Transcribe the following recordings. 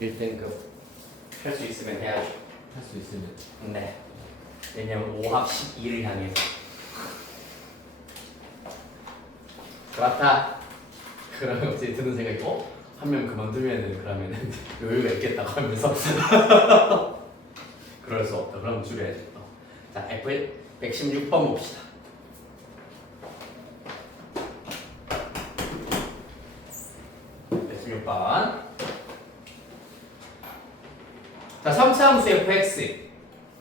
1등급 할 수 있으면 해야죠. 할 수 있으면. 네. 왜냐면 5합 12를 향해서. 그렇다. 그러면 갑자기 드는 생각이 한 명 그만두면은 그러면은 여유가 있겠다고 하면서 그럴 수 없다. 그럼 줄여야지. 자, F 116번 봅시다. 번. 자, 3차 함수 fx는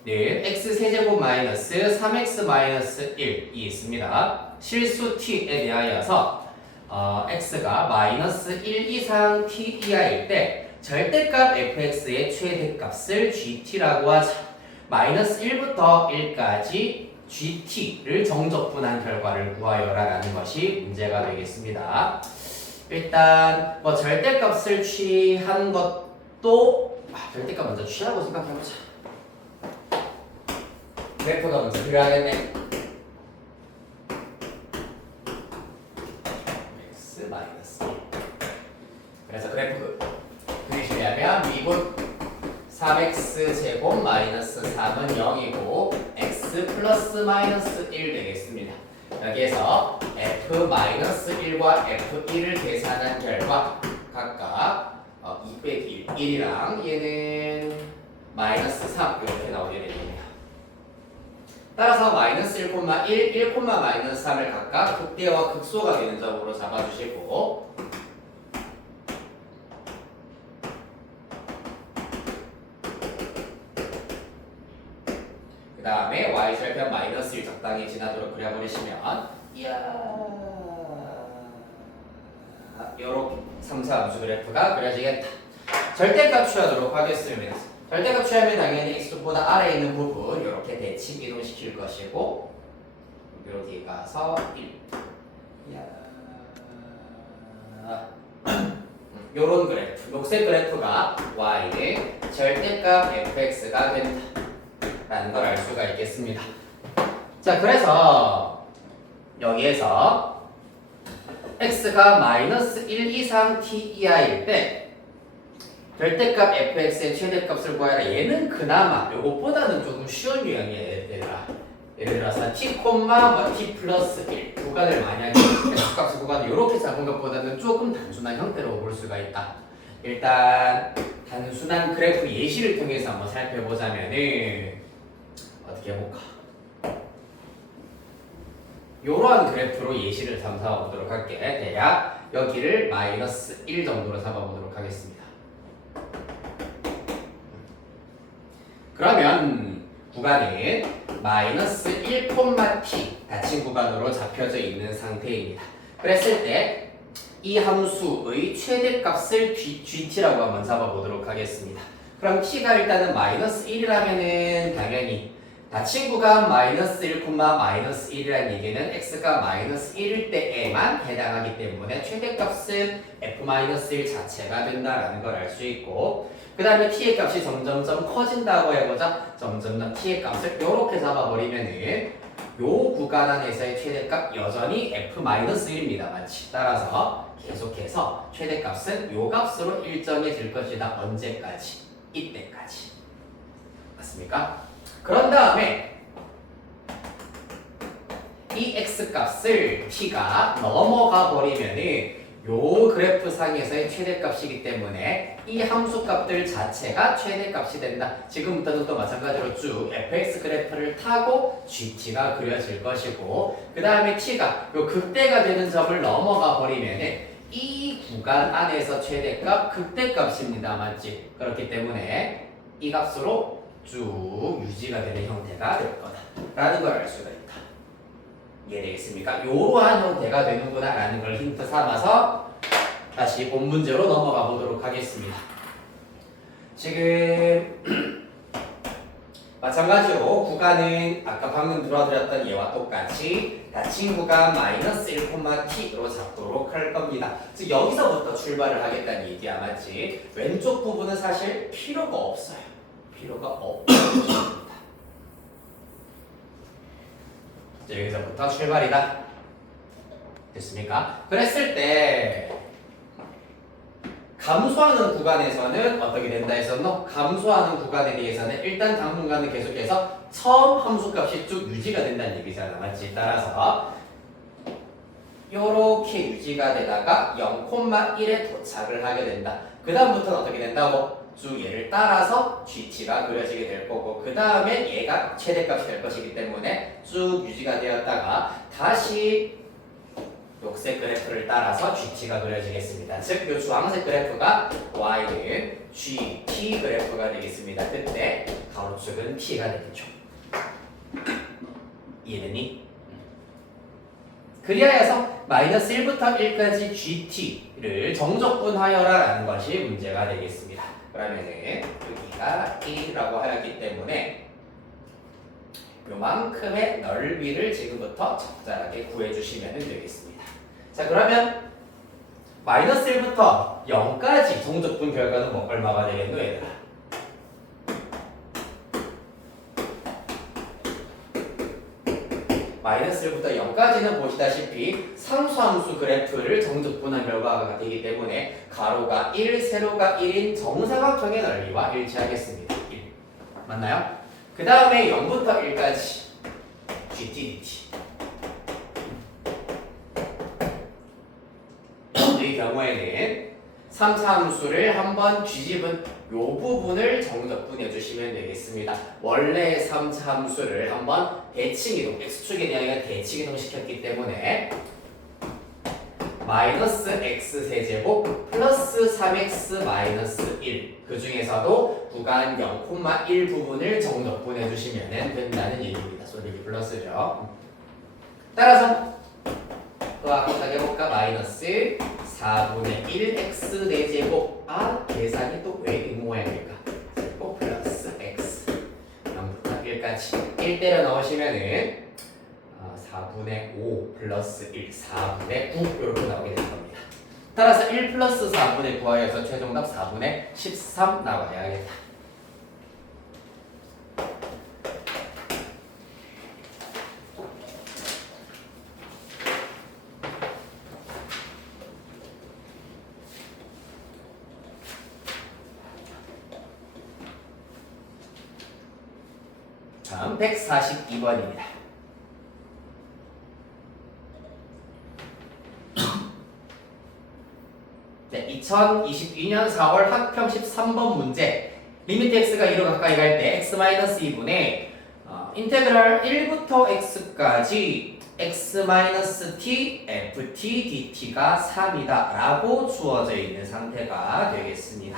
x 세제곱 마이너스 3x 마이너스 1이 있습니다. 실수 t에 대하여서 x가 마이너스 1 이상 t 이하일 때 절대값 fx의 최대값을 gt라고 하자. 마이너스 1부터 1까지 gt를 정적분한 결과를 구하여라라는 것이 문제가 되겠습니다. 일단 뭐 절대값을 취한 것도 절대값 먼저 취하고 생각해보자. 그래프가 먼저 필요하겠네. x 마이너스 1. 그래서 그래프 그리시려면 미분 3x 제곱 마이너스 3은 0이고 x 플러스 마이너스 1 되겠습니다. 여기에서 f-1과 f1을 계산한 결과 각각 2 빼기 1이랑 얘는 마이너스 3 이렇게 나오게 됩니다. 따라서 마이너스 1, 1, 마이너스 3을 각각 극대와 극소가 되는 점으로 잡아주시고 그 다음에 y절편 마이너스 1 적당히 지나도록 그려버리시면 이야 요렇게 3차 함수 그래프가 그려지겠다. 절대값 취하도록 하겠습니다. 절대값 취하면 당연히 x축보다 아래에 있는 부분 이렇게 대칭 이동시킬 것이고 여기 가서 1 요런 그래프, 녹색 그래프가 y의 절대값 fx가 된다 라는 걸 알 수가 있겠습니다. 자, 그래서 여기에서 x가 마이너스 1 이상 t 이하일 때 절대값 fx의 최대값을 구하라. 얘는 그나마 요것보다는 조금 쉬운 유형이에요. 예를 들어서 t, t 플러스 1 구간을 만약에 x값을 구간을 이렇게 잡은 것보다는 조금 단순한 형태로 볼 수가 있다. 일단 단순한 그래프 예시를 통해서 한번 살펴보자면은 어떻게 해볼까? 이러한 그래프로 예시를 삼아보도록 할게. 대략 여기를 마이너스 1 정도로 잡아보도록 하겠습니다. 그러면 구간은 마이너스 1, t 닫힌 구간으로 잡혀져 있는 상태입니다. 그랬을 때 이 함수의 최대값을 gt라고 한번 잡아보도록 하겠습니다. 그럼 t가 일단은 마이너스 1이라면은 당연히 닫힌 구간 마이너스 1, 마이너스 1이라는 얘기는 x가 마이너스 1일 때에만 해당하기 때문에 최대값은 f-1 자체가 된다라는 걸 알 수 있고 그 다음에 t의 값이 점점점 커진다고 해보자. 점점점 t의 값을 이렇게 잡아버리면은 요 구간 안에서의 최대값 여전히 f-1입니다. 맞지? 따라서 계속해서 최대값은 요 값으로 일정해질 것이다. 언제까지? 이때까지. 맞습니까? 그런 다음에 이 x값을 t가 넘어가 버리면은 요 그래프 상에서의 최대값이기 때문에 이 함수값들 자체가 최대값이 된다. 지금부터는 또 마찬가지로 쭉 fx 그래프를 타고 gt가 그려질 것이고 그 다음에 t가 요 극대가 되는 점을 넘어가 버리면은 이 구간 안에서 최대값 극대값입니다. 맞지? 그렇기 때문에 이 값으로 쭉 유지가 되는 형태가 될 거다 라는 걸 알 수가 있다. 이해되겠습니까? 이러한 형태가 되는구나 라는 걸 힌트 삼아서 다시 본 문제로 넘어가 보도록 하겠습니다. 지금 마찬가지로 구간은 아까 방금 들어드렸던 얘와 똑같이 닫힌 구간 마이너스 1, t로 잡도록 할 겁니다. 즉 여기서부터 출발을 하겠다는 얘기야. 맞지? 왼쪽 부분은 사실 필요가 없어요. 필요가 없습니다. 여기서부터 출발이다. 됐습니까? 그랬을 때 감소하는 구간에서는 어떻게 된다 했었노? 감소하는 구간에 대해서는 일단 당분간은 계속해서 처음 함수값이 쭉 유지가 된다는 얘기잖아. 맞지? 따라서 요렇게 유지가 되다가 0,1에 도착을 하게 된다. 그 다음부터는 어떻게 된다고? 쭉 얘를 따라서 GT가 그려지게 될 거고 그 다음엔 얘가 최대값이 될 것이기 때문에 쭉 유지가 되었다가 다시 녹색 그래프를 따라서 GT가 그려지겠습니다. 즉, 이 주황색 그래프가 Y는 GT 그래프가 되겠습니다. 그때 가로축은 T가 되겠죠. 이해되니? 그리하여서 마이너스 1부터 1까지 GT를 정적분하여라 라는 것이 문제가 되겠습니다. 그러면은 여기가 1이라고 하였기 때문에 요만큼의 넓이를 지금부터 적절하게 구해주시면 되겠습니다. 자, 그러면 마이너스 1부터 0까지 정적분 결과는 뭐 얼마가 되겠노, 얘들아? 마이너스 1부터 0까지는 보시다시피 상수함수 그래프를 정적분한 결과가 되기 때문에 가로가 1, 세로가 1인 정사각형의 넓이와 일치하겠습니다. 1. 맞나요? 그 다음에 0부터 1까지 GT, DT 이 경우에는 3차 함수를 한번 뒤집은 요 부분을 정적분해 주시면 되겠습니다. 원래 3차 함수를 한번 대칭이동, x축에 대하여 대칭이동 시켰기 때문에 마이너스 x 세제곱 플러스 3x 마이너스 1 그 중에서도 구간 0,1 부분을 정적분해 주시면 된다는 얘기입니다. 솔리드 플러스죠. 따라서 또 아까 해볼까? 마이너스 4분의 1x 4제곱 계산이 또 왜 이 모양일까? 제곱 플러스 x 0부터 1까지 1 때려 넣으시면은 4분의 5 플러스 1 4분의 9 이렇게 나오게 될 겁니다. 따라서 1 플러스 4분의 9하여서 최종답 4분의 13 나와야겠다. 다음 142번입니다. 네, 2022년 4월 학평 13번 문제. 리미트 x가 2로 가까이 갈 때 x-2분의 인테그랄 1부터 x까지 x-t ft dt가 3이다 라고 주어져 있는 상태가 되겠습니다.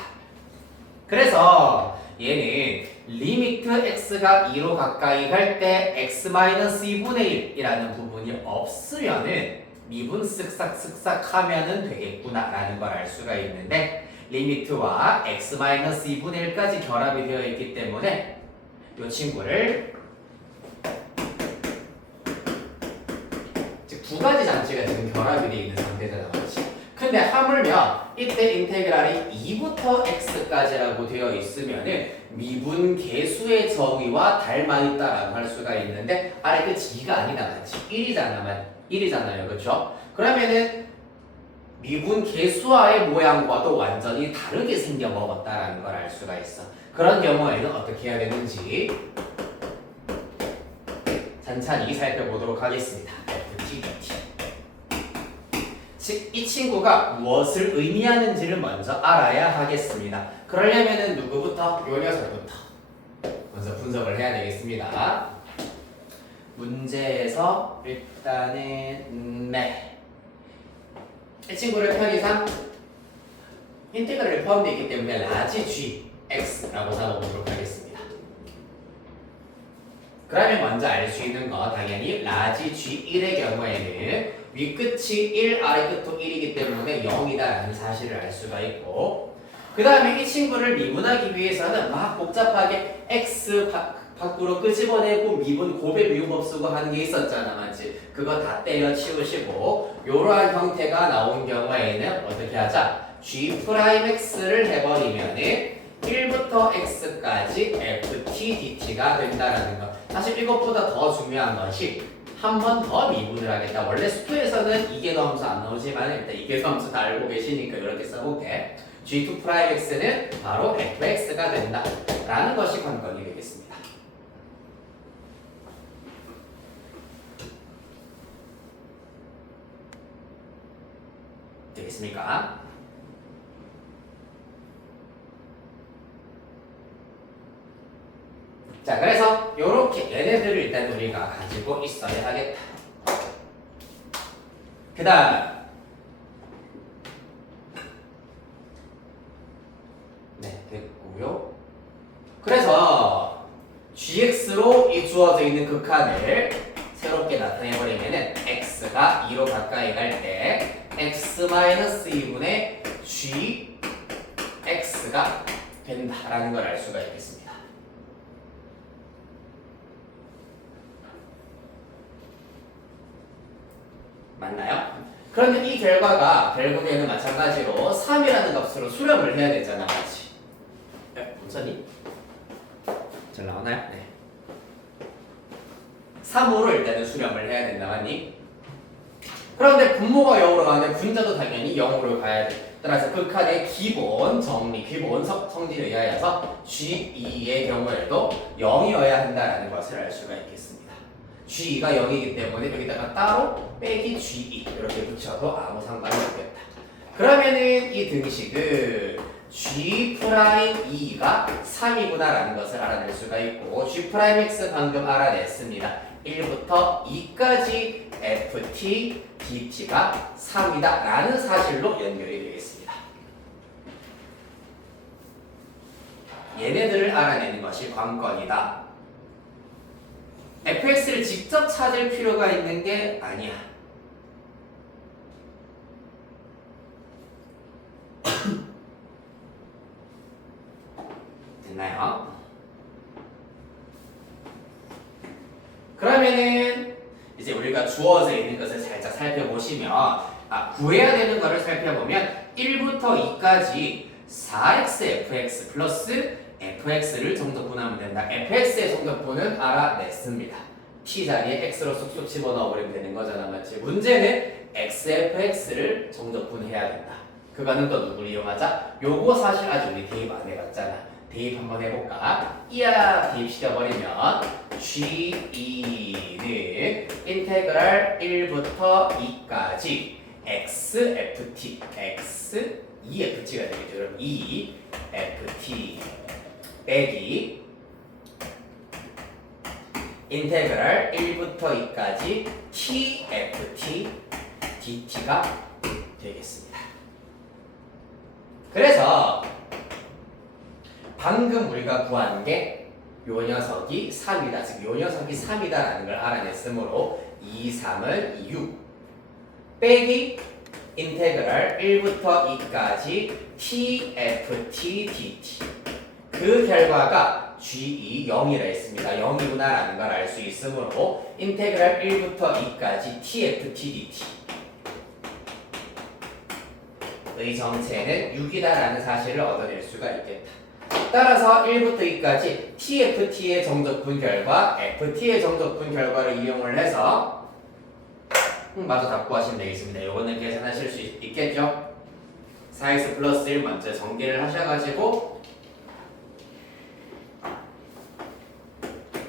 그래서 얘는 리미트 x가 2로 가까이 갈 때 x-2분의 1이라는 부분이 없으면은 미분 쓱싹쓱싹 하면은 되겠구나 라는 걸 알 수가 있는데 리미트와 x-2분의 1까지 결합이 되어 있기 때문에 이 친구를 즉 두 가지 장치가 지금 결합이 되어 있는 상태잖아. 그렇지? 근데 하물며 이때 인테그랄이 2부터 x까지라고 되어 있으면은 미분 계수의 정의와 닮아 있다라고 할 수가 있는데 아래 끝이 2가 아니다. 맞지? 1이잖아요. 그렇죠? 그러면은 미분 계수와의 모양과도 완전히 다르게 생겨 먹었다라는 걸 알 수가 있어. 그런 경우에는 어떻게 해야 되는지 천천히 살펴보도록 하겠습니다. FTDT. 즉, 이 친구가 무엇을 의미하는지를 먼저 알아야 하겠습니다. 그러려면은 누구부터? 요 녀석부터 먼저 분석을 해야 되겠습니다. 문제에서 일단은 이 친구를 편의상 인테그랄이 포함되어 있기 때문에 라지 g x라고 잡아보도록 하겠습니다. 그러면 먼저 알 수 있는 거 당연히 라지 g1의 경우에는 윗끝이 1, 아래끝도 1이기 때문에 0이다라는 사실을 알 수가 있고 그 다음에 이 친구를 미분하기 위해서는 막 복잡하게 x 밖으로 끄집어내고 미분 곱의 미분법 쓰고 하는 게 있었잖아. 맞지? 그거 다 때려 치우시고 이러한 형태가 나온 경우에는 어떻게 하자? g'x를 해버리면은 1부터 x까지 ft dt가 된다라는 것. 사실 이것보다 더 중요한 것이 한 번 더 미분을 하겠다. 원래 수표에서는 이계도함수 안 나오지만 일단 이계도함수 다 알고 계시니까 이렇게 써볼게. G2'X는 바로 fx가 된다 라는 것이 관건이 되겠습니다. 되겠습니까? 자, 그래서 요렇게 얘네들을 일단 우리가 가지고 있어야 하겠다. 그 다음 네, 됐고요. 그래서 gx로 이 주어져 있는 극한을 새롭게 나타내버리면은 x가 2로 가까이 갈 때 x-2분의 gx가 된다라는 걸 알 수가 있겠습니다. 맞나요? 그런데 이 결과가 결국에는 마찬가지로 3이라는 값으로 수렴을 해야 되잖아, 맞지? 문선이? 잘 나오나요? 네. 3호로 일단은 수렴을 해야 된다, 맞니? 그런데 분모가 0으로 가는데 분자도 당연히 0으로 가야 돼. 따라서 극한의 기본 정리, 기본 성질에 의하여서 G2의 경우에도 0이어야 한다라는 것을 알 수가 있겠습니다. G2가 0이기 때문에 여기다가 따로 빼기 G2 이렇게 붙여도 아무 상관이 없겠다. 그러면은 이 등식은 G'2가 3이구나 라는 것을 알아낼 수가 있고 G'X 방금 알아냈습니다. 1부터 2까지 ft, dt가 3이다 라는 사실로 연결이 되겠습니다. 얘네들을 알아내는 것이 관건이다. fx를 직접 찾을 필요가 있는 게 아니야. 됐나요? 그러면은 이제 우리가 주어져 있는 것을 살짝 살펴보시면 구해야 되는 것을 살펴보면 1부터 2까지 4xfx 플러스 fx를 정적분하면 된다. fx의 정적분은 알아냈습니다. t 자리에 x로 쏙쏙 집어넣어버리면 되는 거잖아, 맞지? 문제는 xfx를 정적분해야 된다. 그거는 또 누구를 이용하자? 요거 사실 아직 우리 대입 안 해봤잖아. 대입 한번 해볼까? 이야 대입시켜버리면 G2는 인테그랄 1부터 2까지 xft x 2ft가 되겠죠. 그럼 2ft 빼기 인테그랄 1부터 2까지 tft dt가 되겠습니다. 그래서 방금 우리가 구한 게 요 녀석이 3이다. 즉 요 녀석이 3이다라는 걸 알아냈으므로 2, 3은 6 빼기 인테그랄 1부터 2까지 tft dt 그 결과가 G2 0이라 했습니다. 0이구나 라는 걸 알 수 있으므로 인테그랄 1부터 2까지 tft dt 의 정체는 6이다 라는 사실을 얻어낼 수가 있겠다. 따라서 1부터 2까지 tft의 정적분 결과 ft의 정적분 결과를 이용을 해서 마저 다 구하시면 되겠습니다. 이거는 계산하실 수 있겠죠? 4x 플러스 1 먼저 정리를 하셔가지고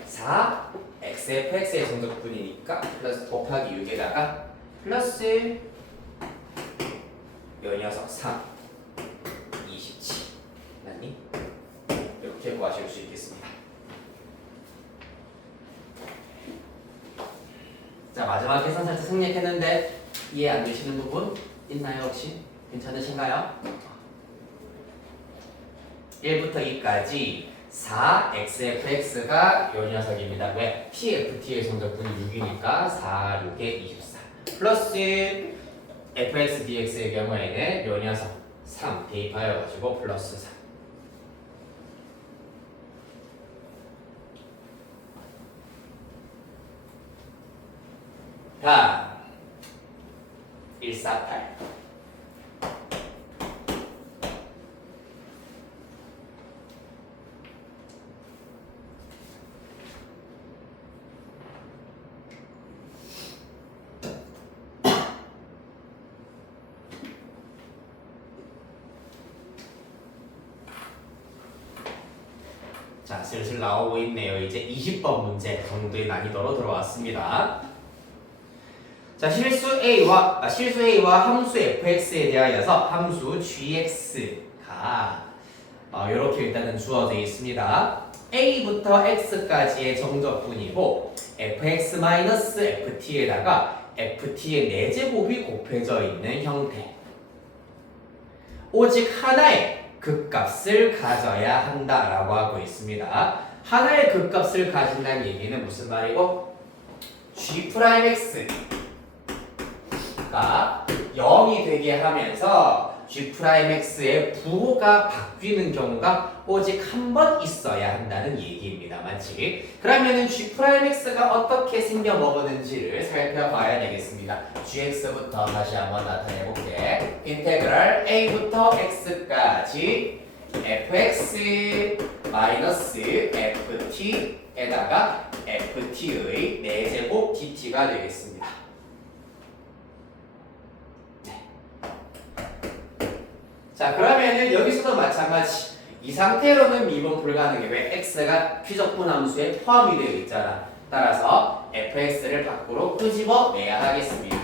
4 xfx의 정적분이니까 플러스 곱하기 6에다가 플러스 요 녀석 3 27 맞니? 이렇게 구하실 수 있겠습니다. 자, 마지막 계산 살짝 생략했는데 이해 안 되시는 부분 있나요 혹시? 괜찮으신가요? 1부터 2까지 4xfx가 요 녀석입니다. 왜? tft의 성적분이 6이니까 4, 6에 24 플러스 fx dx의 경우에는 요 녀석 3 대입하여 가지고 플러스 3 다음 148 148 자, 슬슬 나오고 있네요. 이제 20번 문제 정도의 난이도로 들어왔습니다. 자, 실수 A와 함수 fx에 대하여서 함수 gx가 이렇게 일단은 주어져 있습니다. A부터 X까지의 정적분이고 fx-ft에다가 ft의 4제곱이 곱해져 있는 형태. 오직 하나의 극값을 가져야 한다라고 하고 있습니다. 하나의 극값을 가진다는 얘기는 무슨 말이고? g'x가 0이 되게 하면서 g'x의 부호가 바뀌는 경우가 오직 한 번 있어야 한다는 얘기입니다. 맞지? 그러면은 g'x가 어떻게 생겨 먹었는지를 살펴봐야 되겠습니다. gx부터 다시 한번 나타내 볼게. 인테그랄 a부터 x까지 fx-ft에다가 ft의 4제곱 dt가 되겠습니다. 자, 그러면은 여기서도 마찬가지. 이 상태로는 미분 불가능해. 왜? x가 피적분 함수에 포함이 되어 있잖아. 따라서 fx를 밖으로 끄집어 내야 하겠습니다.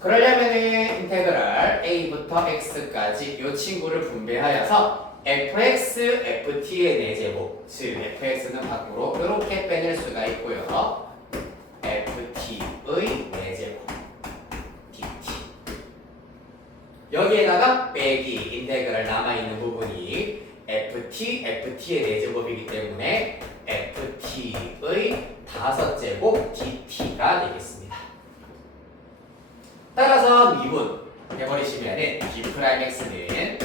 그러려면은 인테그랄 a부터 x까지 이 친구를 분배하여서 fx, ft의 4제곱, 즉 fx는 밖으로 이렇게 빼낼 수가 있고요. ft의 4제곱 여기에다가 빼기 인테그랄 남아있는 부분이 ft의 4제곱이기 때문에 ft의 5제곱 dt가 되겠습니다. 따라서 미분 해버리시면은 g'x는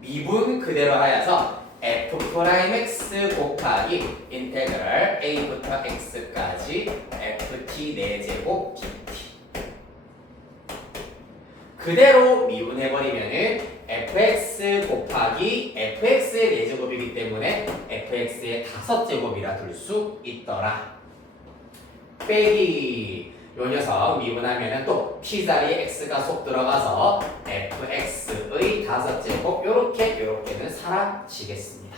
미분 그대로 하여서 f'x 곱하기 인테그랄 a부터 x까지 ft 4제곱 dt 그대로 미분해버리면은 fx 곱하기 fx의 4제곱이기 때문에 fx의 5제곱이라 둘 수 있더라. 빼기 요 녀석 미분하면은 또 p자리에 x가 쏙 들어가서 fx의 5제곱 요렇게는 사라지겠습니다.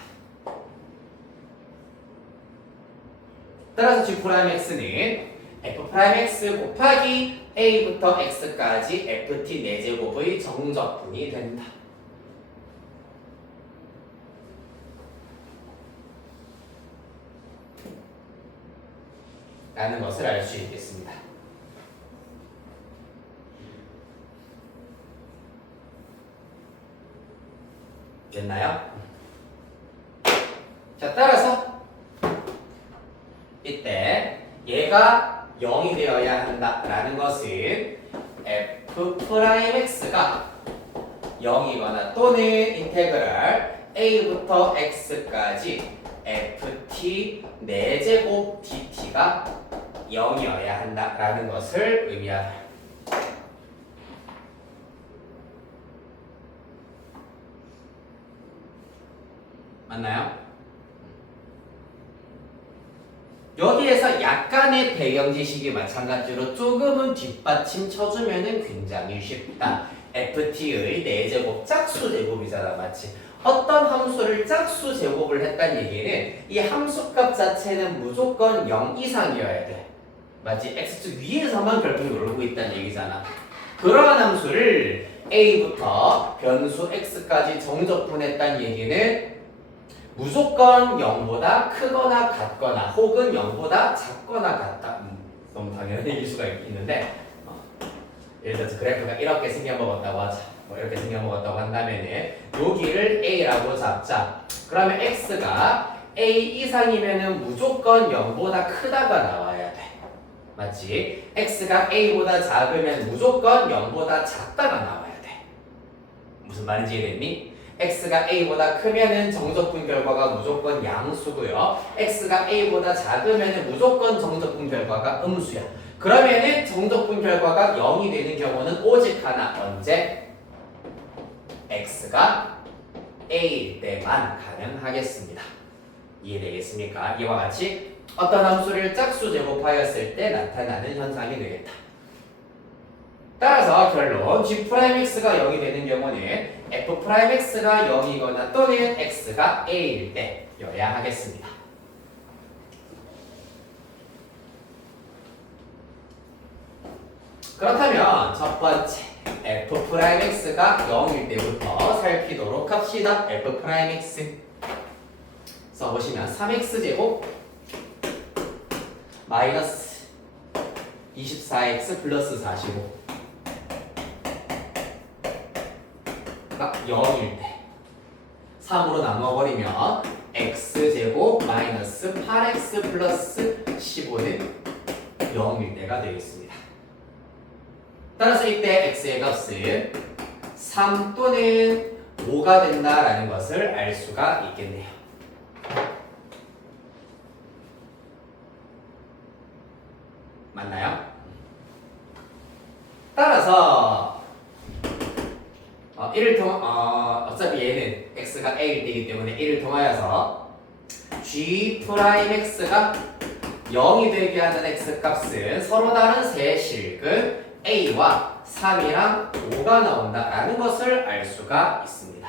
따라서 g'x는 f'x 곱하기 a부터 x까지 ft 4제곱의 정적분이 된다. 라는 것을 알 수 있겠습니다. 됐나요? 자, 따라서 이때 얘가 0이 되어야 한다라는 것은 f'x가 0이거나 또는 인테그랄 a부터 x까지 ft 4제곱 dt가 0이어야 한다라는 것을 의미하다. 맞나요? 여기에서 약간의 배경 지식이 마찬가지로 조금은 뒷받침 쳐주면은 굉장히 쉽다. ft의 4제곱 짝수 제곱이잖아, 맞지? 어떤 함수를 짝수 제곱을 했단 얘기는 이 함수값 자체는 무조건 0 이상이어야 돼. 맞지? x축 위에서만 결국 놀고 있다는 얘기잖아. 그러한 함수를 a부터 변수 x까지 정적분했다는 얘기는 무조건 0보다 크거나 같거나 혹은 0보다 작거나 같다. 너무 당연한 얘기일 수가 있는데 예를 들어서 그래프가 이렇게 생겨먹었다고 하자. 이렇게 생겨먹었다고 한다면은 여기를 a라고 잡자. 그러면 x가 a 이상이면은 무조건 0보다 크다가 나와야 돼. 맞지? x가 a보다 작으면 무조건 0보다 작다가 나와야 돼. 무슨 말인지 이해됐니? x가 a보다 크면은 정적분 결과가 무조건 양수고요. x가 a보다 작으면은 무조건 정적분 결과가 음수야. 그러면은 정적분 결과가 0이 되는 경우는 오직 하나. 언제? x가 a일 때만 가능하겠습니다. 이해되겠습니까? 이와 같이 어떤 함수를 짝수 제곱하였을 때 나타나는 현상이 되겠다. 따라서 결론 g'x가 0이 되는 경우는 f'x가 0이거나 또는 x가 a일 때여야 하겠습니다. 그렇다면 첫 번째 f'x가 0일 때부터 살피도록 합시다. f'x 써보시면 3x제곱 마이너스 24x 플러스 45가 0일 때 3으로 나눠버리면 x제곱 마이너스 8x 플러스 15는 0일 때가 되겠습니다. 따라서 이때 x의 값은 3 또는 5가 된다라는 것을 알 수가 있겠네요. 맞나요? 따라서 어차피 얘는 x가 a일 때이기 때문에 이를 통하여서 g'x가 0이 되게 하는 x값은 서로 다른 세 실근 a와 3이랑 5가 나온다라는 것을 알 수가 있습니다.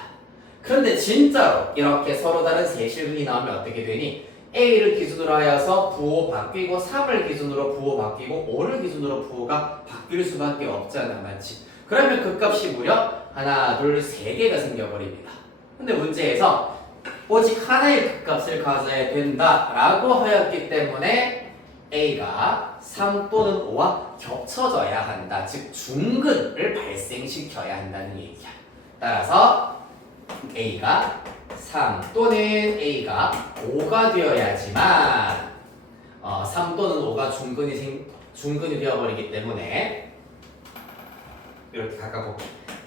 그런데 진짜로 이렇게 서로 다른 세 실근이 나오면 어떻게 되니? a를 기준으로 하여서 부호 바뀌고 3을 기준으로 부호 바뀌고 5를 기준으로 부호가 바뀔 수밖에 없잖아, 맞지? 그러면 그 값이 무려 하나, 둘, 세 개가 생겨버립니다. 근데 문제에서 오직 하나의 그 값을 가져야 된다라고 하였기 때문에 a가 3 또는 5와 겹쳐져야 한다. 즉 중근을 발생시켜야 한다는 얘기야. 따라서 a가 3 또는 a가 5가 되어야지만 3 또는 5가 중근이 되어버리기 때문에 이렇게 가까고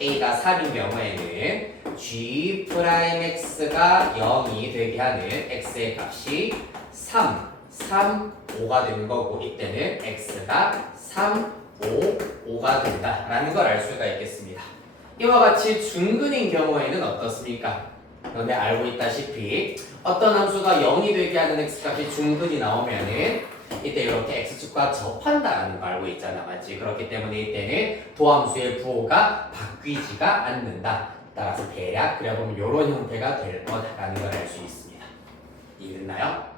a가 3인 경우에는 g'x가 0이 되게 하는 x의 값이 3, 5가 되는 거고 이때는 x가 3, 5가 된다라는 걸 알 수가 있겠습니다. 이와 같이 중근인 경우에는 어떻습니까? 너네 알고 있다시피 어떤 함수가 0이 되게 하는 x값이 중근이 나오면은 이때 이렇게 x축과 접한다는 거 알고 있잖아, 맞지? 그렇기 때문에 이때는 도함수의 부호가 바뀌지가 않는다. 따라서 대략 그려보면 이런 형태가 될 거다라는 걸 알 수 있습니다. 이해됐나요?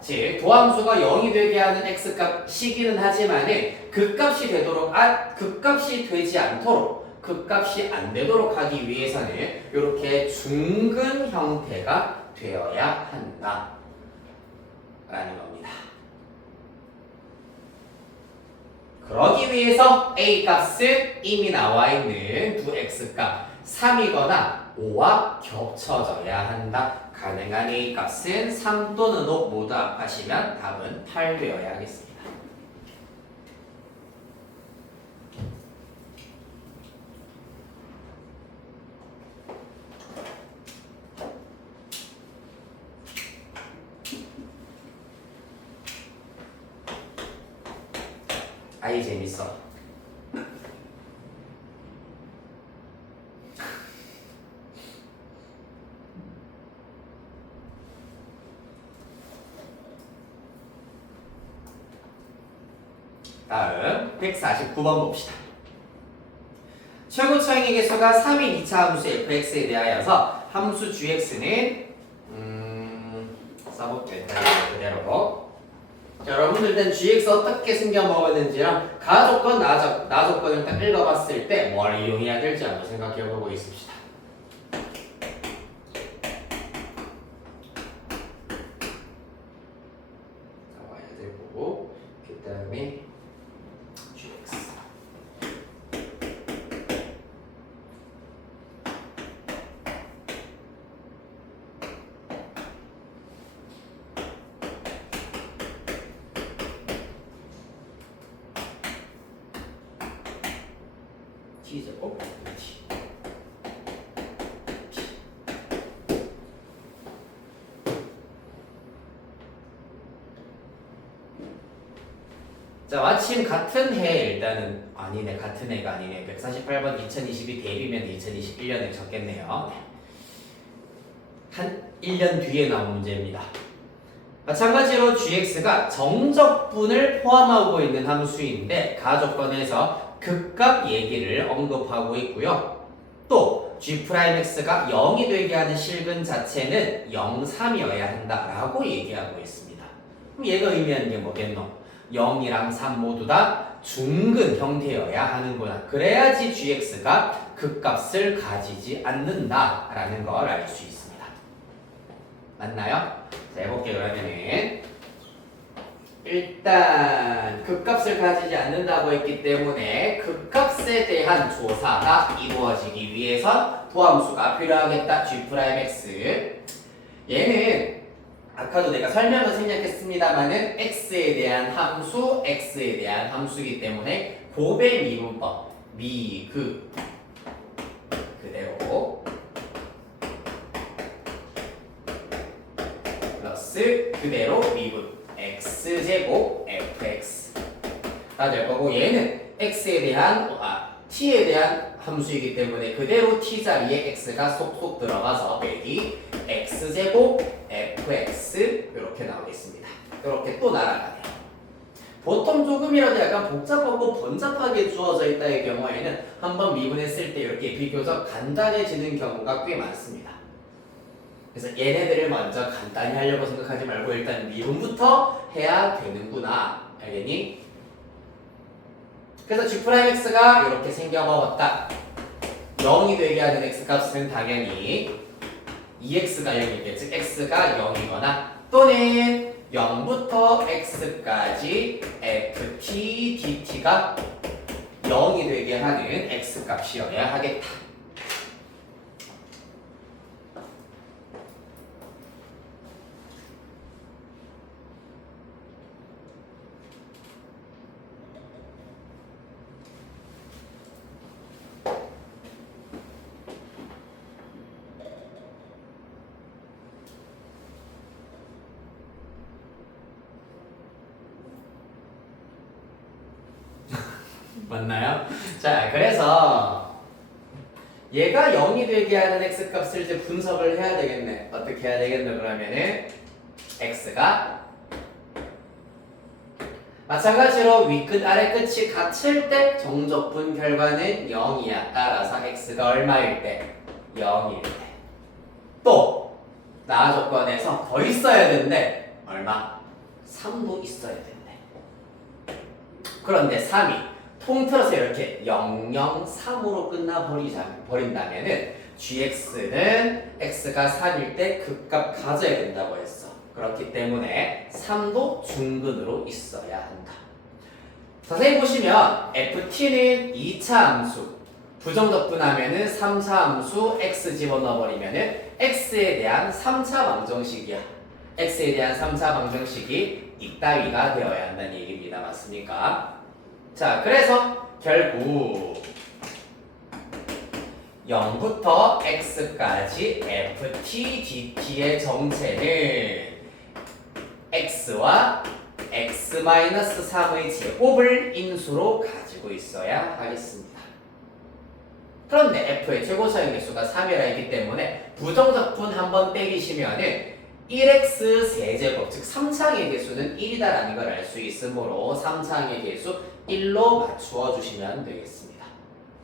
즉 도함수가 0이 되게 하는 x값이기는 하지만은 그 값이 되도록 그 값이 되지 않도록 그 값이 안 되도록 하기 위해서는 이렇게 중근 형태가 되어야 한다 라는 겁니다. 그러기 위해서 a 값은 이미 나와 있는 두 x값 3이거나 5와 겹쳐져야 한다. 가능한 a 값은 3 또는 5 모두 합하시면 답은 8 되어야 하겠습니다. 아이 재밌어. 다음 149번 봅시다. 최고차항의 개수가 3인 2차 함수 fx에 대하여서 함수 gx는 써볼게요. 그대로. 자, 여러분들 일단 gx 어떻게 생겨 먹었는지랑 가조건, 나조건을 딱 읽어봤을 때 뭘 이용해야 될지 한번 생각해보고 있읍시다. 나와야 되고 그 다음에 gx t제곱 t 자, 마침 같은 해 일단은 아니네, 같은 해가 아니네. 148번 2022 대비면 2021년에 적겠네요. 한 1년 뒤에 나온 문제입니다. 마찬가지로 gx가 정적분을 포함하고 있는 함수인데 가조건에서 극값 얘기를 언급하고 있고요. 또 G'X가 0이 되게 하는 실근 자체는 0, 3이어야 한다라고 얘기하고 있습니다. 그럼 얘가 의미하는 게 뭐겠노? 0이랑 3 모두 다 중근 형태여야 하는구나. 그래야지 Gx가 극값을 가지지 않는다라는 걸 알 수 있습니다. 맞나요? 자, 해볼게요. 그러면은 일단 극값을 가지지 않는다고 했기 때문에 극값에 대한 조사가 이루어지기 위해선 도함수가 필요하겠다. G'X 얘는 아까도 내가 설명을 생략했습니다만은 x에 대한 함수, x에 대한 함수이기 때문에 고배 미분법 미그 그대로 플러스 그대로 미분 x제곱 fx가 될 거고 얘는 x에 대한 t에 대한 함수이기 때문에 그대로 t 자리에 x가 속속 들어가서 빼기 x제곱 fx 이렇게 나오겠습니다. 이렇게 또 날아가네요. 보통 조금이라도 약간 복잡하고 번잡하게 주어져 있다의 경우에는 한번 미분했을 때 이렇게 비교적 간단해지는 경우가 꽤 많습니다. 그래서 얘네들을 먼저 간단히 하려고 생각하지 말고 일단 미분부터 해야 되는구나. 알겠니? 그래서 G'X가 이렇게 생겨먹었다. 0이 되게 하는 x값은 당연히 2x가 0이겠지. x가 0이거나 또는 0부터 x까지 ft dt가 0이 되게 하는 x값이어야 하겠다. 맞나요? 자, 그래서 얘가 0이 되게 하는 x값을 이제 분석을 해야 되겠네. 어떻게 해야 되겠노? 그러면은 x가 마찬가지로 윗끝 아래끝이 같을 때 정적분 결과는 0이야. 따라서 x가 얼마일 때? 0일 때. 또 나아 조건에서 더 있어야 되는데 얼마? 3도 있어야 된대. 그런데 3이 통틀어서 이렇게 003으로 끝나버린다면은 gx는 x가 3일 때 극값 가져야 된다고 했어. 그렇기 때문에 3도 중근으로 있어야 한다. 자세히 보시면 ft는 2차 함수, 부정적분하면은 3차 함수 x 집어넣어버리면은 x에 대한 3차 방정식이야. x에 대한 3차 방정식이 이따위가 되어야 한다는 얘기입니다. 맞습니까? 자, 그래서 결국 0부터 x까지 ft dt의 정체는 x와 x-3의 제곱을 인수로 가지고 있어야 하겠습니다. 그런데 f의 최고차의 개수가 3이라 했기 때문에 부정적분 한번 빼기시면은 1x 세제곱, 즉 3창의 개수는 1이다라는 걸 알 수 있으므로 3창의 개수 1로 맞추어 주시면 되겠습니다.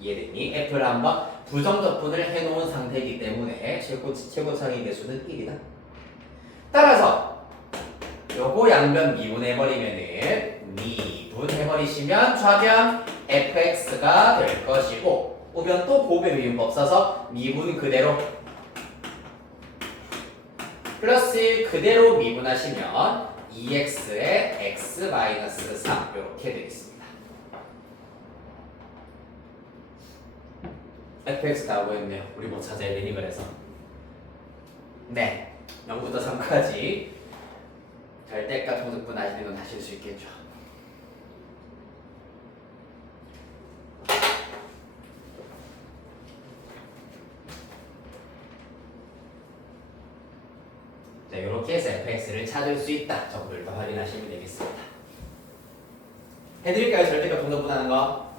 이해됐니? f를 한번 부정적분을 해놓은 상태이기 때문에 최고차의 개수는 1이다. 따라서 요거 양변 미분해버리면은 미분해버리시면 좌변 fx가 될 것이고 우변 또 고배 미분법 써서 미분 그대로 플러스 그대로 미분하시면 2x에 x-3 이렇게 되겠습니다. fx 다 구했네요. 우리 뭐 찾아야 되니 그래서 네 0부터 3까지 절대값 정적분 아시는 건 하실 수 있겠죠. 자, 이렇게 해서 fx를 찾을 수 있다. 정도를 더 확인하시면 되겠습니다. 해드릴까요? 절대값 정적분 하는 거?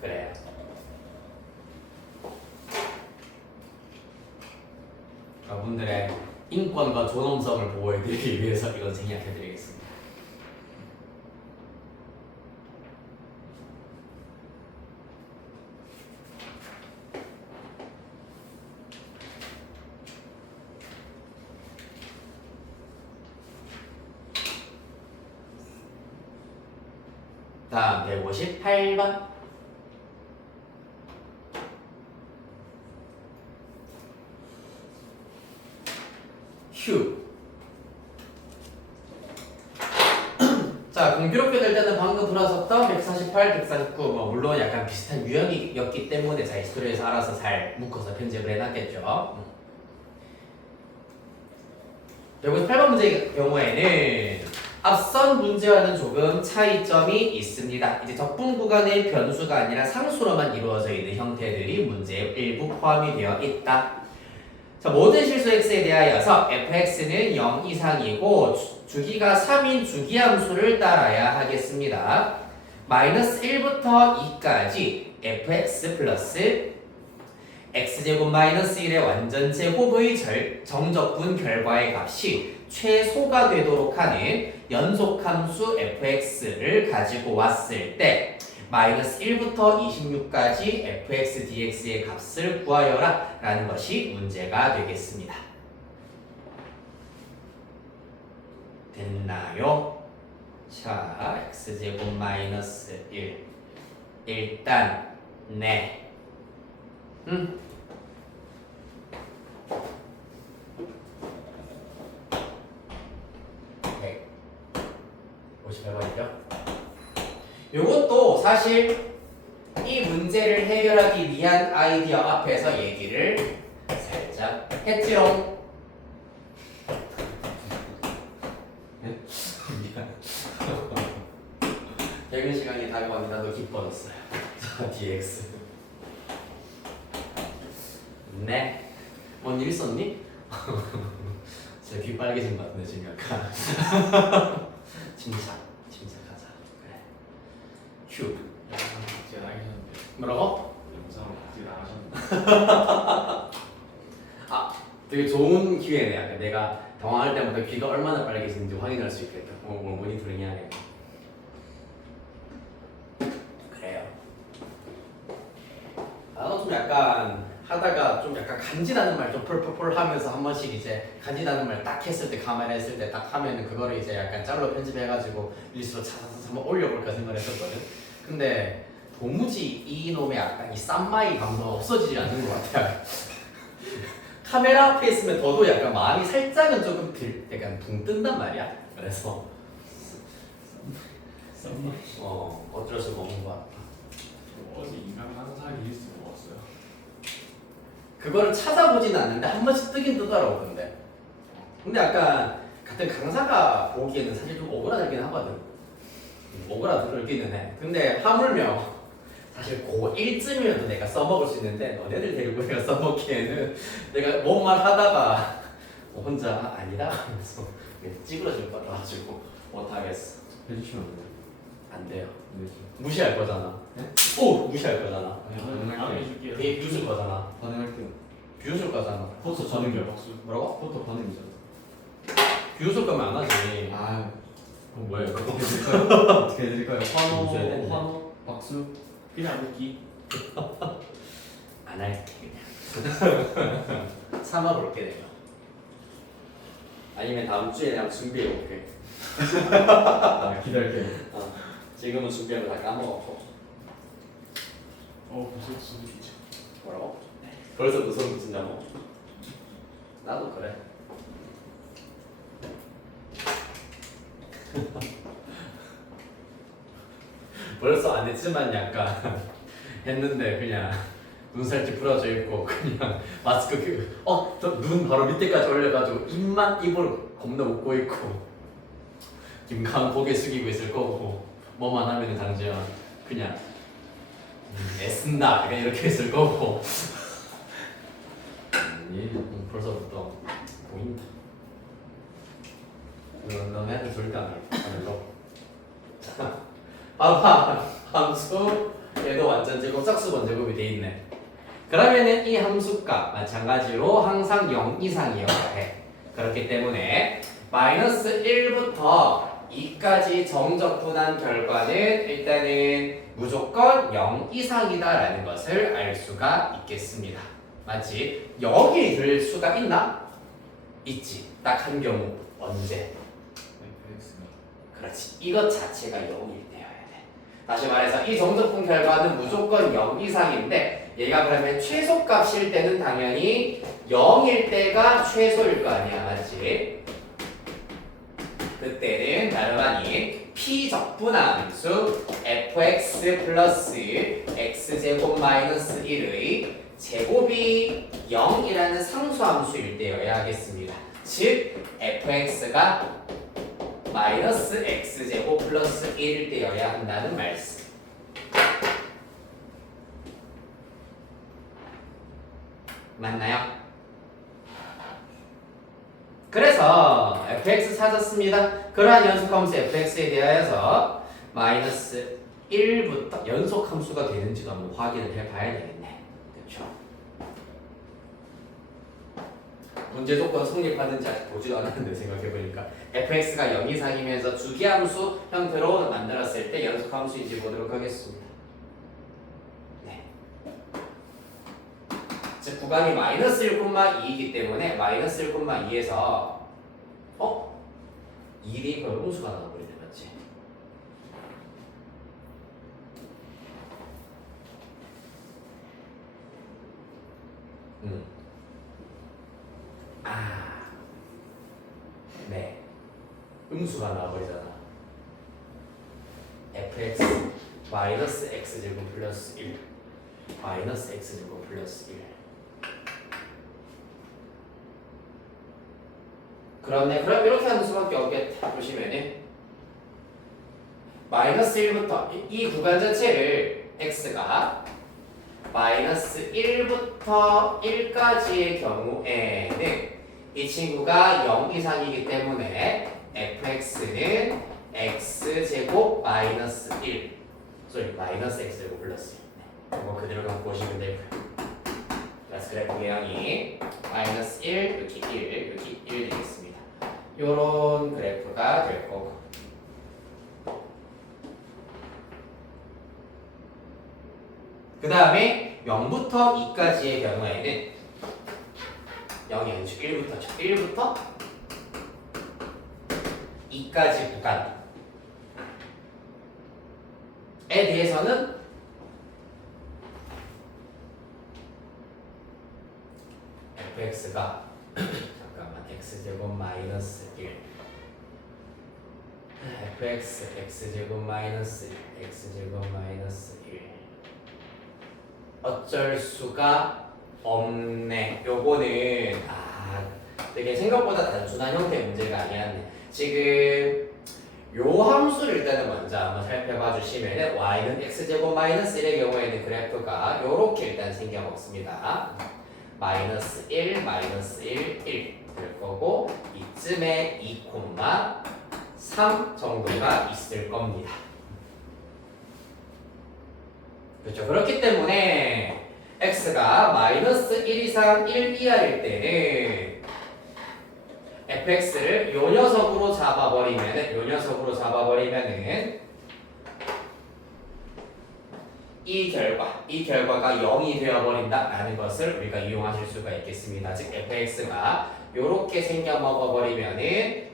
그래요. 여러분들의 인권과 존엄성을 보호해드리기 위해서 이건 생략해드리겠습니다. 다음 158번. 휴. 자, 공교롭게 될 때는 방금 풀어섰던 148, 149, 물론 약간 비슷한 유형이었기 때문에 자, 히스토리에서 알아서 잘 묶어서 편집을 해놨겠죠. 158번 문제의 경우에는 앞선 문제와는 조금 차이점이 있습니다. 이제 적분 구간의 변수가 아니라 상수로만 이루어져 있는 형태들이 문제의 일부 포함이 되어 있다. 자, 모든 실수 x에 대하여서 fx는 0 이상이고 주기가 3인 주기함수를 따라야 하겠습니다. 마이너스 1부터 2까지 fx 플러스 x제곱 마이너스 1의 완전제곱의 정적분 결과의 값이 최소가 되도록 하는 연속함수 fx를 가지고 왔을 때 마이너스 1부터 26까지 fx dx의 값을 구하여라 라는 것이 문제가 되겠습니다. 됐나요? 자, x제곱 마이너스 1 일단 네 58번이죠? 요것도 사실 이 문제를 해결하기 위한 아이디어 앞에서 얘기를 살짝 했지롱. 퇴근 시간이 다가갑니다. 너 기뻐졌어요. 자, dx. 네. 뭔 일 있었니? 제 귀 빨개진 것 같은데 지금 약간. 침착하자. 그래. 휴. 영상 같이 나가셨는데 뭐라고? 영상 같이 나가셨는데 아, 되게 좋은 기회네. 약간 내가 당황할 때마다 귀가 얼마나 빨개지는지 확인할 수 있겠다. 모니터링 해야겠다. 그래요. 나도 좀 약간 하다가 좀 약간 간지나는 말 좀 폴폴폴 하면서 한 번씩 이제 간지나는 말 딱 했을 때 카메라 했을 때 딱 하면은 그거를 이제 약간 짤로 편집해가지고 리스트로 찾아서 한번 올려볼까 생각을 했었거든. 근데 도무지 이놈의 약간 이 쌈마이 감성 없어지지 않는 것 같아요. 카메라 앞에 있으면 더도 약간 마음이 살짝은 조금 약간 붕 뜬단 말이야. 그래서 어쩔 수가 없는 것 같아. 어제 인간 강사 리스트 먹었어요. 그거를 찾아보지는 않는데 한 번씩 뜨긴 뜨더라고. 근데 약간 같은 강사가 보기에는 사실 좀 오그라들긴 하거든. 오그라들기는 해. 근데 하물며 사실 고1쯤이라도 내가 써먹을 수 있는데 너네들 데리고 내가 써먹기에는 내가 뭔 말 하다가 혼자 아니다 하면서 찌그러질 것 같아가지고 못하겠어. 해주시면 안 돼요? 안 돼요. 네. 무시할 거잖아. 네? 오! 무시할 거잖아. 다음에 얘 해줄게요. 비웃을 거잖아. 반응할게요. 비웃을 거잖아. 포토 반응이요. 박수. 뭐라고? 포토 반응이잖아. 비웃을 거면 안 하지. 아, 그럼 뭐예요? 어떻게 해드릴까요? 어떻게 해드릴까요? 웃어야 되는데. 환호, 박수. 그냥 웃기. 안 할게 그냥. 참아볼게 내가. 아니면 다음 주에 그냥 준비해볼게. 아, 기다릴게요. 지금은 준비한 거 다 까먹었고. 벌써 수술이지. 뭐라고? 벌써 무서운 붙인다고? 나도 그래. 벌써 안 했지만 약간 했는데 그냥 눈살찌 부러져 있고 그냥 마스크 눈 바로 밑에까지 올려가지고 입으로 겁나 웃고 있고 김강 고개 숙이고 있을 거고 뭐만 하면 장지현 그냥 애쓴다 이렇게 있을 거고 벌써부터 보인다. 너네는 절대 안 할 거. 봐봐 함수 얘도 완전 제곱 짝수 번제곱이 돼 있네. 그러면은 이 함수값 마찬가지로 항상 0 이상이어야 해. 그렇기 때문에 마이너스 1부터 2까지 정적분한 결과는 일단은 무조건 0 이상이다라는 것을 알 수가 있겠습니다. 맞지? 0이 될 수가 있나? 있지. 딱 한 경우. 언제? 그렇지. 이것 자체가 0이 되어야 돼. 다시 말해서 이 정적분 결과는 무조건 0 이상인데 얘가 그러면 최소값일 때는 당연히 0일 때가 최소일 거 아니야, 맞지? 그때는 다름 아닌 P적분함수 fx 플러스 x제곱 마이너스 1의 제곱이 0이라는 상수함수일 때여야 하겠습니다. 즉 fx가 마이너스 x제곱 플러스 1일 때여야 한다는 말씀. 맞나요? 그래서 fx 찾았습니다. 그러한 연속함수 fx에 대하여서 마이너스 1부터 연속함수가 되는지도 한번 확인을 해봐야 되겠네. 그렇죠? 문제 조건 성립하는지 아직 보지도 않았는데 생각해보니까 fx가 0 이상이면서 주기함수 형태로 만들었을 때 연속함수인지 보도록 하겠습니다. 네. 즉 구간이 마이너스 1,2이기 때문에 마이너스 1,2에서 1이 그럼 음수가 나와버리네, 맞지? 네. 음수가 나와버리잖아. fx 마이너스 x제곱 플러스 1 마이너스 x제곱 플러스 1 그렇네. 그럼 이렇게 하는 수밖에 없겠다. 보시면은 마이너스 1부터 이 구간 자체를 x가 마이너스 1부터 1까지의 경우에는 이 친구가 0 이상이기 때문에 fx는 x제곱 마이너스 1 마이너스 x제곱 플러스 1 이거 그대로 갖고 오시면 되고요. 그래서 그래프 모양이 마이너스 1 여기 1 여기 1 되겠습니다. 요런 그래프가 될 거고 그 다음에 0부터 2까지의 경우에는 0이 아니죠. 1부터 2까지 구간에 대해서는 fx가 잠깐만 x제곱 마이너스 1 fx x제곱 마이너스 1 x제곱 마이너스 1 어쩔 수가 없네. 요거는 되게 생각보다 단순한 형태의 문제가 아니었네. 지금 요 함수를 일단은 먼저 한번 살펴봐 주시면은 y는 x제곱 마이너스 1의 경우에는 그래프가 요렇게 일단 생겨 먹습니다. 마이너스 1, 마이너스 1, 1 될 거고 이쯤에 2,3 정도가 있을 겁니다. 그렇죠. 그렇기 때문에 x가 마이너스 1 이상 1 이하일 때는 fx를 요 녀석으로 잡아버리면은 이 결과가 0이 되어버린다라는 것을 우리가 이용하실 수가 있겠습니다. 즉 fx가 요렇게 생겨 먹어버리면은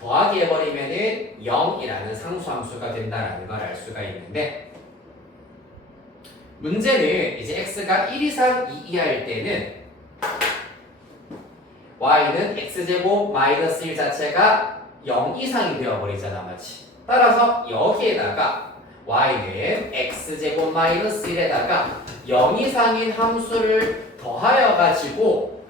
더하기 해버리면은 0이라는 상수함수가 된다라는 걸 알 수가 있는데 문제는 이제 x가 1 이상 2 이하일 때는 y는 x제곱 마이너스 1 자체가 0 이상이 되어버리잖아, 맞지? 따라서 여기에다가 y는 x제곱 마이너스 1에다가 0 이상인 함수를 더하여가지고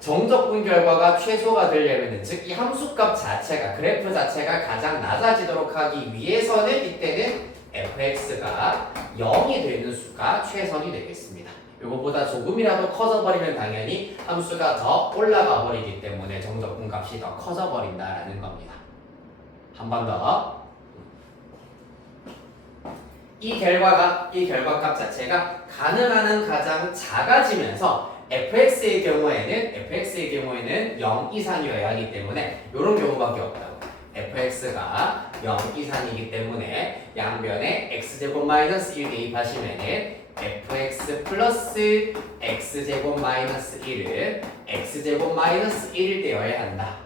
정적분 결과가 최소가 되려면 즉 이 함수값 자체가 그래프 자체가 가장 낮아지도록 하기 위해서는 이때는 fx가 0이 되는 수가 최선이 되겠습니다. 이거보다 조금이라도 커져버리면 당연히 함수가 더 올라가 버리기 때문에 정적분 값이 더 커져 버린다라는 겁니다. 한 번 더. 이 결과값 자체가 가능한 한 가장 작아지면서 fx의 경우에는 0 이상이어야 하기 때문에 이런 경우밖에 없다고. fx가 0 이상이기 때문에 양변에 x제곱 마이너스 1 대입하시면은 fx 플러스 x제곱 마이너스 1은 x제곱 마이너스 1이 되어야 한다.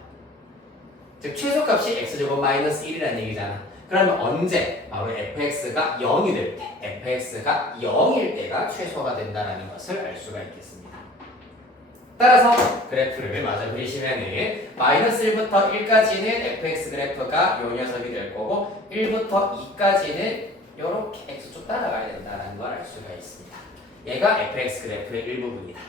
즉 최소값이 x제곱 마이너스 1이라는 얘기잖아. 그러면 언제? 바로 fx가 0이 될 때, fx가 0일 때가 최소가 된다는 것을 알 수가 있겠습니다. 따라서 그래프를 마저 그리시면은 마이너스 1부터 1까지는 fx 그래프가 요 녀석이 될 거고 1부터 2까지는 이렇게 x축 따라가야 된다는 걸 알 수가 있습니다. 얘가 fx 그래프의 일부분이다.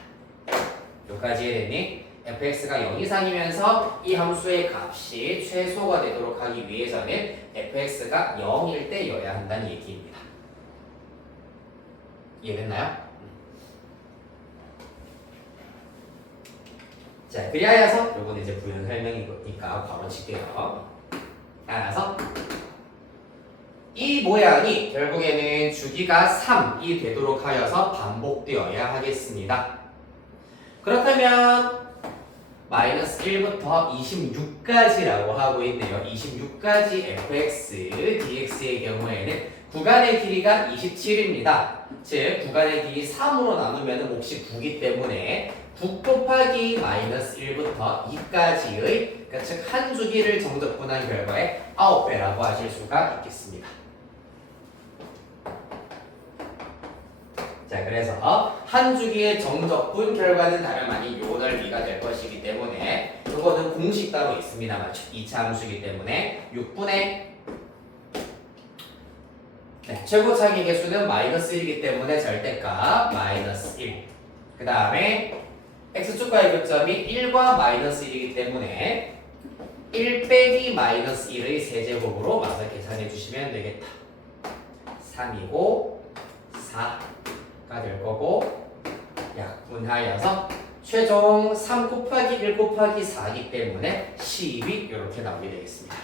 여기까지 이해됐니? fx가 0 이상이면서 이 함수의 값이 최소가 되도록 하기 위해서는 fx가 0일 때여야 한다는 얘기입니다. 이해됐나요? 자, 그리하여서 요거는 이제 부연 설명이니까 바로 칠게요. 따라서 이 모양이 결국에는 주기가 3이 되도록 하여서 반복되어야 하겠습니다. 그렇다면 마이너스 1부터 26까지라고 하고 있네요. 26까지 fx, dx의 경우에는 구간의 길이가 27입니다. 즉 구간의 길이 3으로 나누면 몫이 9기 때문에 9 곱하기 마이너스 1부터 2까지의 그러니까 즉 한 주기를 정적분한 결과에 9배라고 하실 수가 있겠습니다. 자, 그래서 한 주기의 정적분 결과는 다름 아닌 요 넓이가 될 것이기 때문에 이거는 공식 따로 있습니다만 2차 함수이기 때문에 6분의 최고차기 개수는 마이너스 1이기 때문에 절대값 마이너스 1. 그 다음에 x축과의 교점이 1과 마이너스 1이기 때문에 1 빼기 마이너스 1의 세제곱으로 마저 계산해 주시면 되겠다. 3이고 4가 될 거고 약분하여서 최종 3 곱하기 1 곱하기 4이기 때문에 10이 이렇게 나오게 되겠습니다.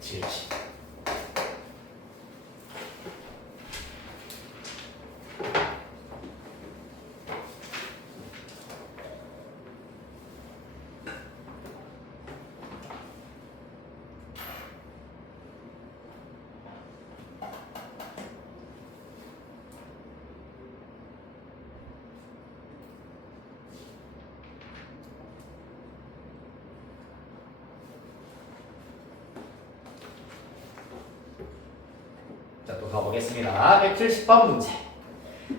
질식. 자, 또 가보겠습니다. 170번 문제.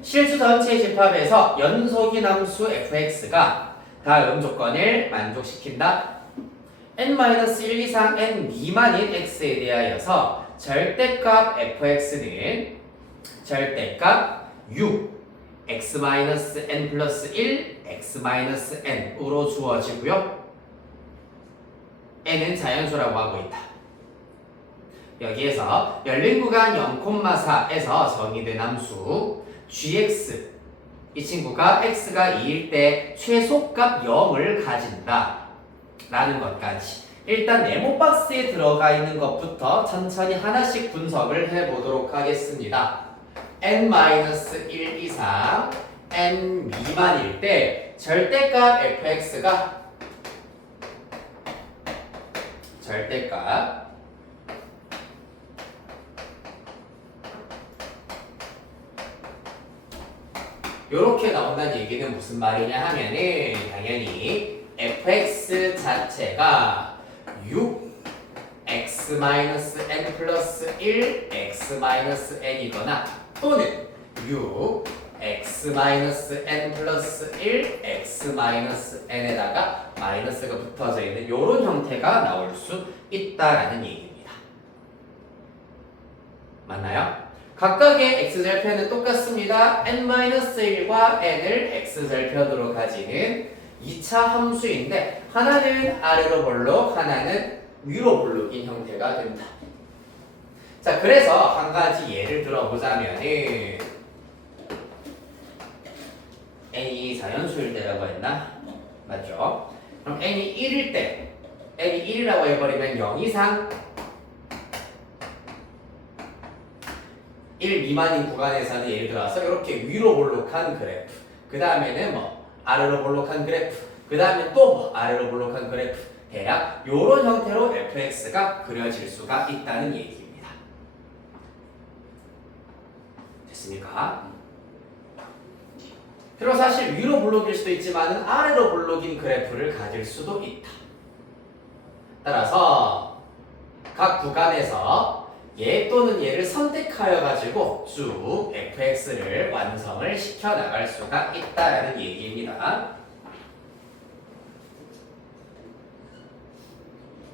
실수 전체 집합에서 연속인 함수 fx가 다음 조건을 만족시킨다. n-1 이상 n 미만인 x에 대하여서 절대값 fx는 절대값 6 x-n 플러스 1 x-n으로 주어지고요. n은 자연수라고 하고 있다. 여기에서 열린 구간 0,4에서 정의된 함수 gx 이 친구가 x가 2일 때 최소값 0을 가진다 라는 것까지 일단 네모 박스에 들어가 있는 것부터 천천히 하나씩 분석을 해보도록 하겠습니다. n-1 이상 n 미만일 때 절대값 fx가 절대값 요렇게 나온다는 얘기는 무슨 말이냐 하면은 당연히 fx 자체가 6 x-n 플러스 1 x-n이거나 또는 6 x-n 플러스 1 x-n에다가 마이너스가 붙어져 있는 요런 형태가 나올 수 있다라는 얘기입니다. 맞나요? 각각의 x절편은 똑같습니다. n-1과 n을 x절편으로 가지는 2차 함수인데 하나는 아래로 볼록 하나는 위로 볼록인 형태가 된다. 자, 그래서 한 가지 예를 들어보자면은 n이 자연수일 때라고 했나? 맞죠? 그럼 n이 1일 때 n이 1이라고 해버리면 0 이상 1 미만인 구간에서는 예를 들어서 이렇게 위로 볼록한 그래프, 그 다음에는 뭐 아래로 볼록한 그래프, 그 다음에 또 뭐 아래로 볼록한 그래프, 대략 이런 형태로 fx가 그려질 수가 있다는 얘기입니다. 됐습니까? 그리고 사실 위로 블록일 수도 있지만 아래로 블록인 그래프를 가질 수도 있다. 따라서 각 구간에서 얘 또는 얘를 선택하여 가지고 쭉 fx를 완성을 시켜 나갈 수가 있다라는 얘기입니다.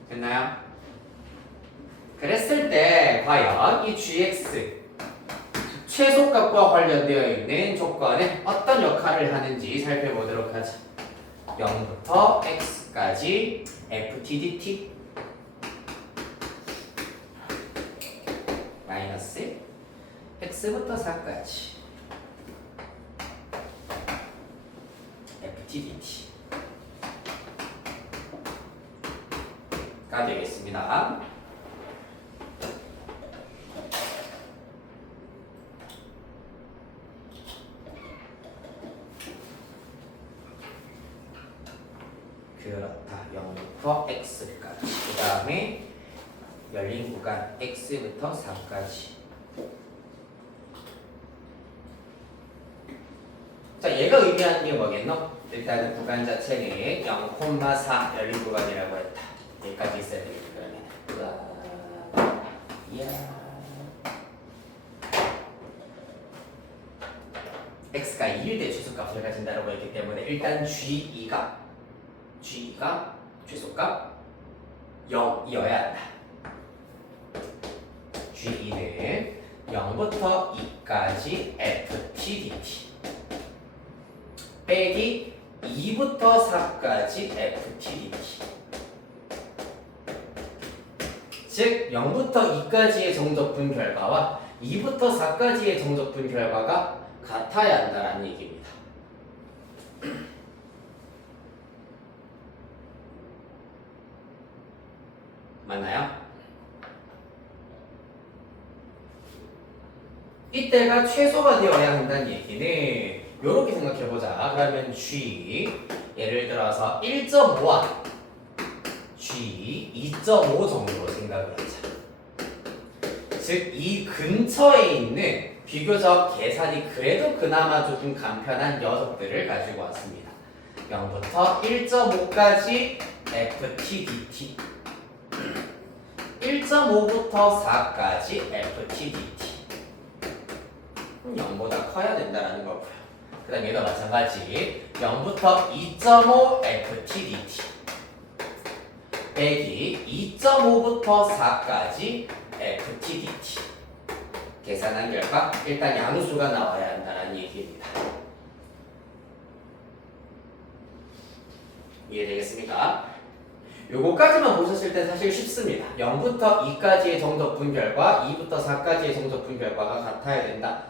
됐나요? 그랬을 때 과연 이 gx 최소값과 관련되어 있는 조건에 어떤 역할을 하는지 살펴보도록 하자. 0부터 x까지 ftdt 마이너스 x부터 4까지 ftdt 가 되겠습니다. 그렇다. 0부터 x까지. 그 다음에 열린 구간 x부터 4까지. 자, 얘가 의미하는 게 뭐겠노? 일단은 구간 자체는 0,4 열린 구간이라고 했다. 여기까지 있어야 되겠다. 그러면 이야. x가 2일 때 최소값을 가진다고 했기 때문에 일단 g2가 최소값 0이어야 한다. g2는 0부터 2까지 ftdt 빼기 2부터 4까지 ftdt. 즉 0부터 2까지의 정적분 결과와 2부터 4까지의 정적분 결과가 같아야 한다는 얘기입니다. 맞나요? 이때가 최소가 되어야 한다는 얘기는 이렇게 생각해보자. 그러면 G 예를 들어서 1.5와 G 2.5 정도로 생각을 하자. 즉 이 근처에 있는 비교적 계산이 그래도 그나마 조금 간편한 녀석들을 가지고 왔습니다. 0부터 1.5까지 ftdt 1.5부터 4까지 ftdt 0보다 커야 된다는 거고요. 그 다음 얘도 마찬가지 0부터 2.5 ftdt 빼기 2.5부터 4까지 ftdt 계산한 결과 일단 양수가 나와야 한다는 얘기입니다. 이해되겠습니까? 요거까지만 보셨을 때 사실 쉽습니다. 0부터 2까지의 정적분 결과, 2부터 4까지의 정적분 결과가 같아야 된다.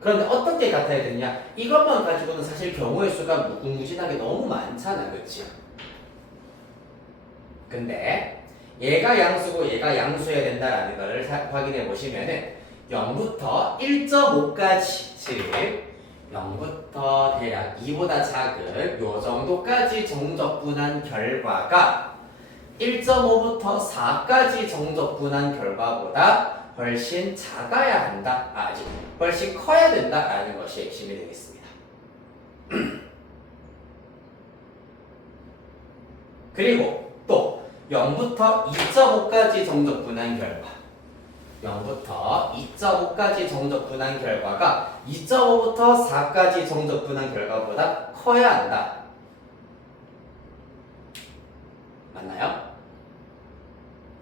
그런데 어떻게 같아야 되냐? 이것만 가지고는 사실 경우의 수가 무궁무진하게 너무 많잖아, 그치? 근데 얘가 양수고 얘가 양수여야 된다라는 것을 확인해 보시면은 0부터 1.5까지, 즉 0부터 대략 2보다 작은 요 정도까지 정적분한 결과가 1.5부터 4까지 정적분한 결과보다 훨씬 작아야 한다. 아직 훨씬 커야 된다라는 것이 핵심이 되겠습니다. 그리고 또 0부터 2.5까지 정적분한 결과 0부터 2.5까지 정적분한 결과가 2.5부터 4까지 정적분한 결과보다 커야 한다. 맞나요?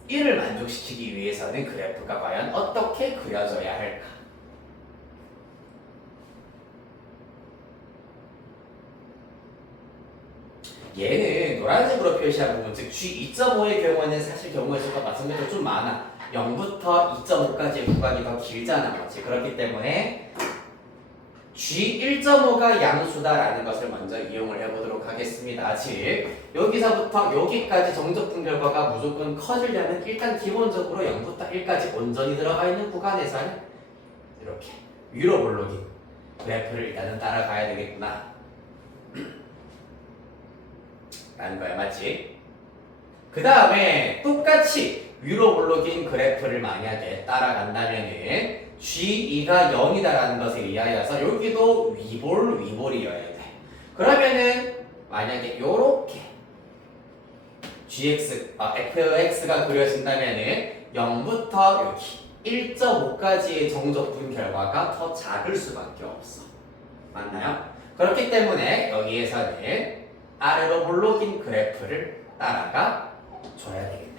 이를 만족시키기 위해서는 그래프가 과연 어떻게 그려져야 할까? 얘는 노란색으로 표시한 부분, 즉 G2.5의 경우에는 사실 경우의 수가 마찬가지로 좀 많아. 0부터 2.5까지의 구간이 더 길잖아, 맞지? 그렇기 때문에 G1.5가 양수다라는 것을 먼저 이용을 해보도록 하겠습니다. 즉 여기서부터 여기까지 정적분 결과가 무조건 커지려면 일단 기본적으로 0부터 1까지 온전히 들어가 있는 구간에서는 이렇게 위로 블록인 그래프를 일단은 따라가야 되겠구나 라는 거야, 맞지? 그 다음에 똑같이 위로 올라긴 그래프를 만약에 따라간다면은 G2가 0이다라는 것에 의하여서 여기도 위볼이어야 돼. 그러면은 만약에 요렇게 fx가 그려진다면은 0부터 여기 1.5까지의 정적분 결과가 더 작을 수밖에 없어. 맞나요? 그렇기 때문에 여기에서는 아래로 볼록인 그래프를 따라가 줘야 되겠네.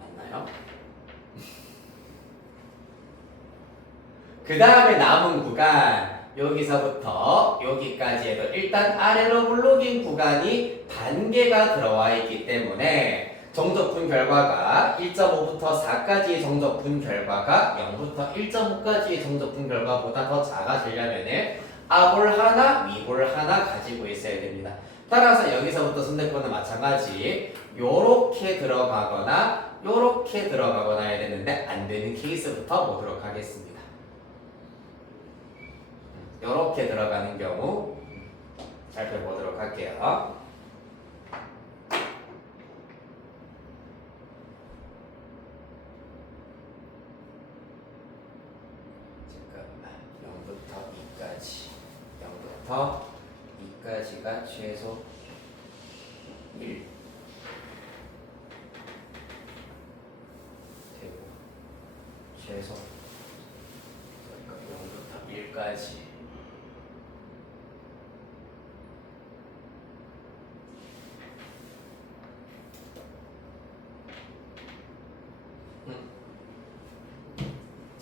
맞나요? 그 다음에 남은 구간 여기서부터 여기까지 해도 일단 아래로 볼록인 구간이 반개가 들어와 있기 때문에 정적분 결과가 1.5부터 4까지의 정적분 결과가 0부터 1.5까지의 정적분 결과보다 더 작아지려면 아볼 하나, 위볼 하나 가지고 있어야 됩니다. 따라서 여기서부터 선택권은 마찬가지 요렇게 들어가거나 요렇게 들어가거나 해야 되는데 안 되는 케이스부터 보도록 하겠습니다. 요렇게 들어가는 경우 살펴보도록 할게요. 잠깐만 0부터 2까지 0부터 2까지가 최소 1 되고 최소 0부터 1까지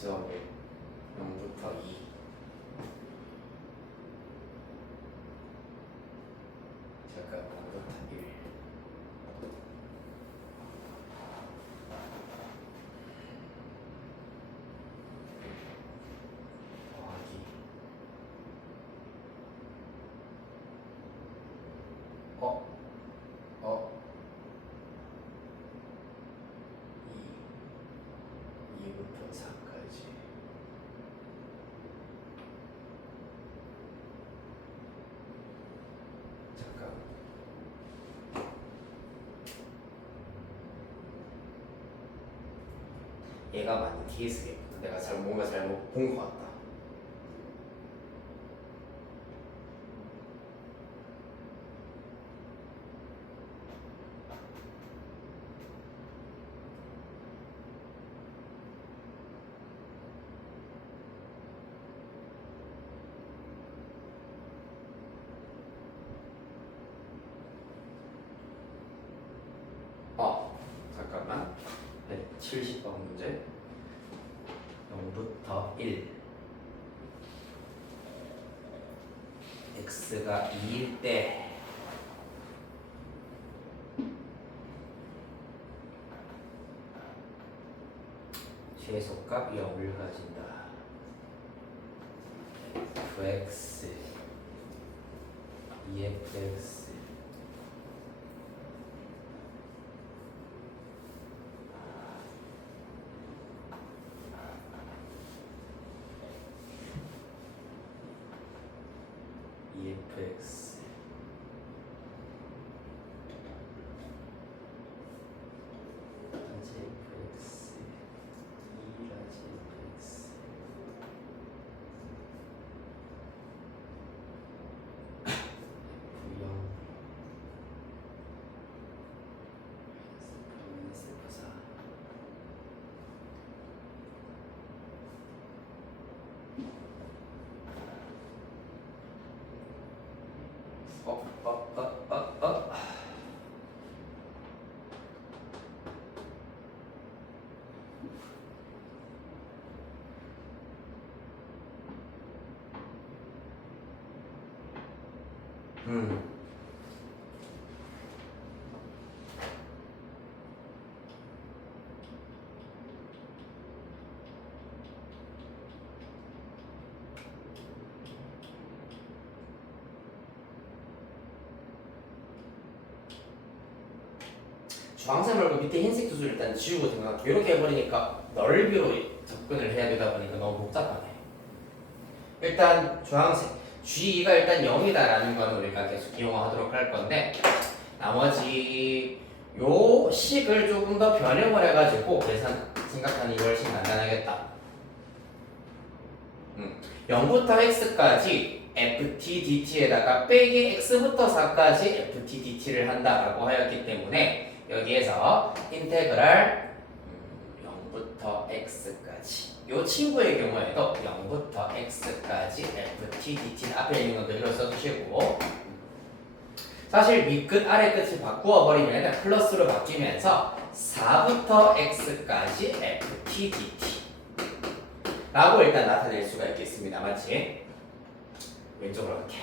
저기 0부터 2 잠깐 0부터 1 더하기 어? 2부터 4까지 잠깐 얘가 맞는 케이스겠구나. 내가 뭔가 잘못 본 것 같다. 잠깐만. 170번 문제. 0부터 1 x가 2일 때 최소값 0을 가진다. fx 2fx EFX 라지 FX 2 라지 FX F0 F4 주황색 말고 밑에 흰색 두수 일단 지우고 생각할게. 이렇게 해버리니까 넓이로 접근을 해야 되다 보니까 너무 복잡하네. 일단 주황색 G가 일단 0이다라는 건 우리가 계속 이용하도록 할 건데 나머지 요 식을 조금 더 변형을 해가지고 계산 생각하는 게 훨씬 간단하겠다. 0부터 x까지 ft dt에다가 빼기 x부터 4까지 ft dt를 한다라고 하였기 때문에 여기에서 인테그랄 0부터 x까지 이 친구의 경우에도 0부터 x까지 ft dt 앞에 있는 건 그대로 써주시고 사실 밑끝 아래끝을 바꾸어 버리면 플러스로 바뀌면서 4부터 x까지 ft dt 라고 일단 나타낼 수가 있겠습니다. 맞지? 왼쪽으로 갈게.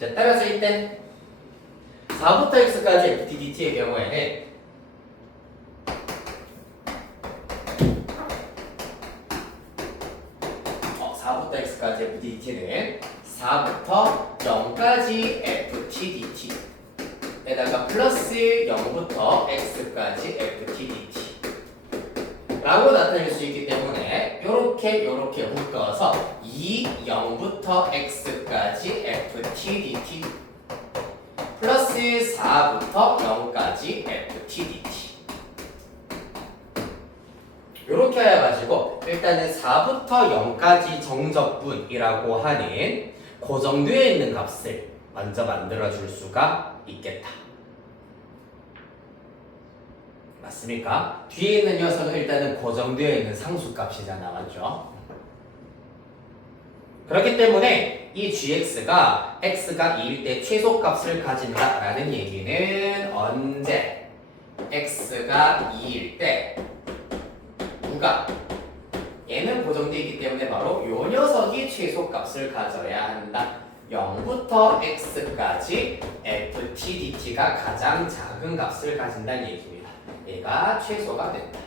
자, 따라서 이때 4부터 x까지 ft dt의 경우에는 4부터 x까지 ft dt는 4부터 0까지 ft dt 에다가 플러스 0부터 x까지 ft dt 라고 나타낼 수 있기 때문에 요렇게 묶어서 0부터 x까지 ft dt 플러스 4부터 0까지 ft dt 요렇게 해가지고 일단은 4부터 0까지 정적분이라고 하는 고정되어 있는 값을 먼저 만들어 줄 수가 있겠다. 맞습니까? 뒤에 있는 녀석은 일단은 고정되어 있는 상수값이잖아. 맞죠? 그렇기 때문에 이 gx가 x가 2일 때 최소값을 가진다라는 얘기는 언제 x가 2일 때 누가 얘는 고정되어 있기 때문에 바로 요 녀석이 최소값을 가져야 한다. 0부터 x까지 ft dt가 가장 작은 값을 가진다는 얘기입니다. 얘가 최소가 된다.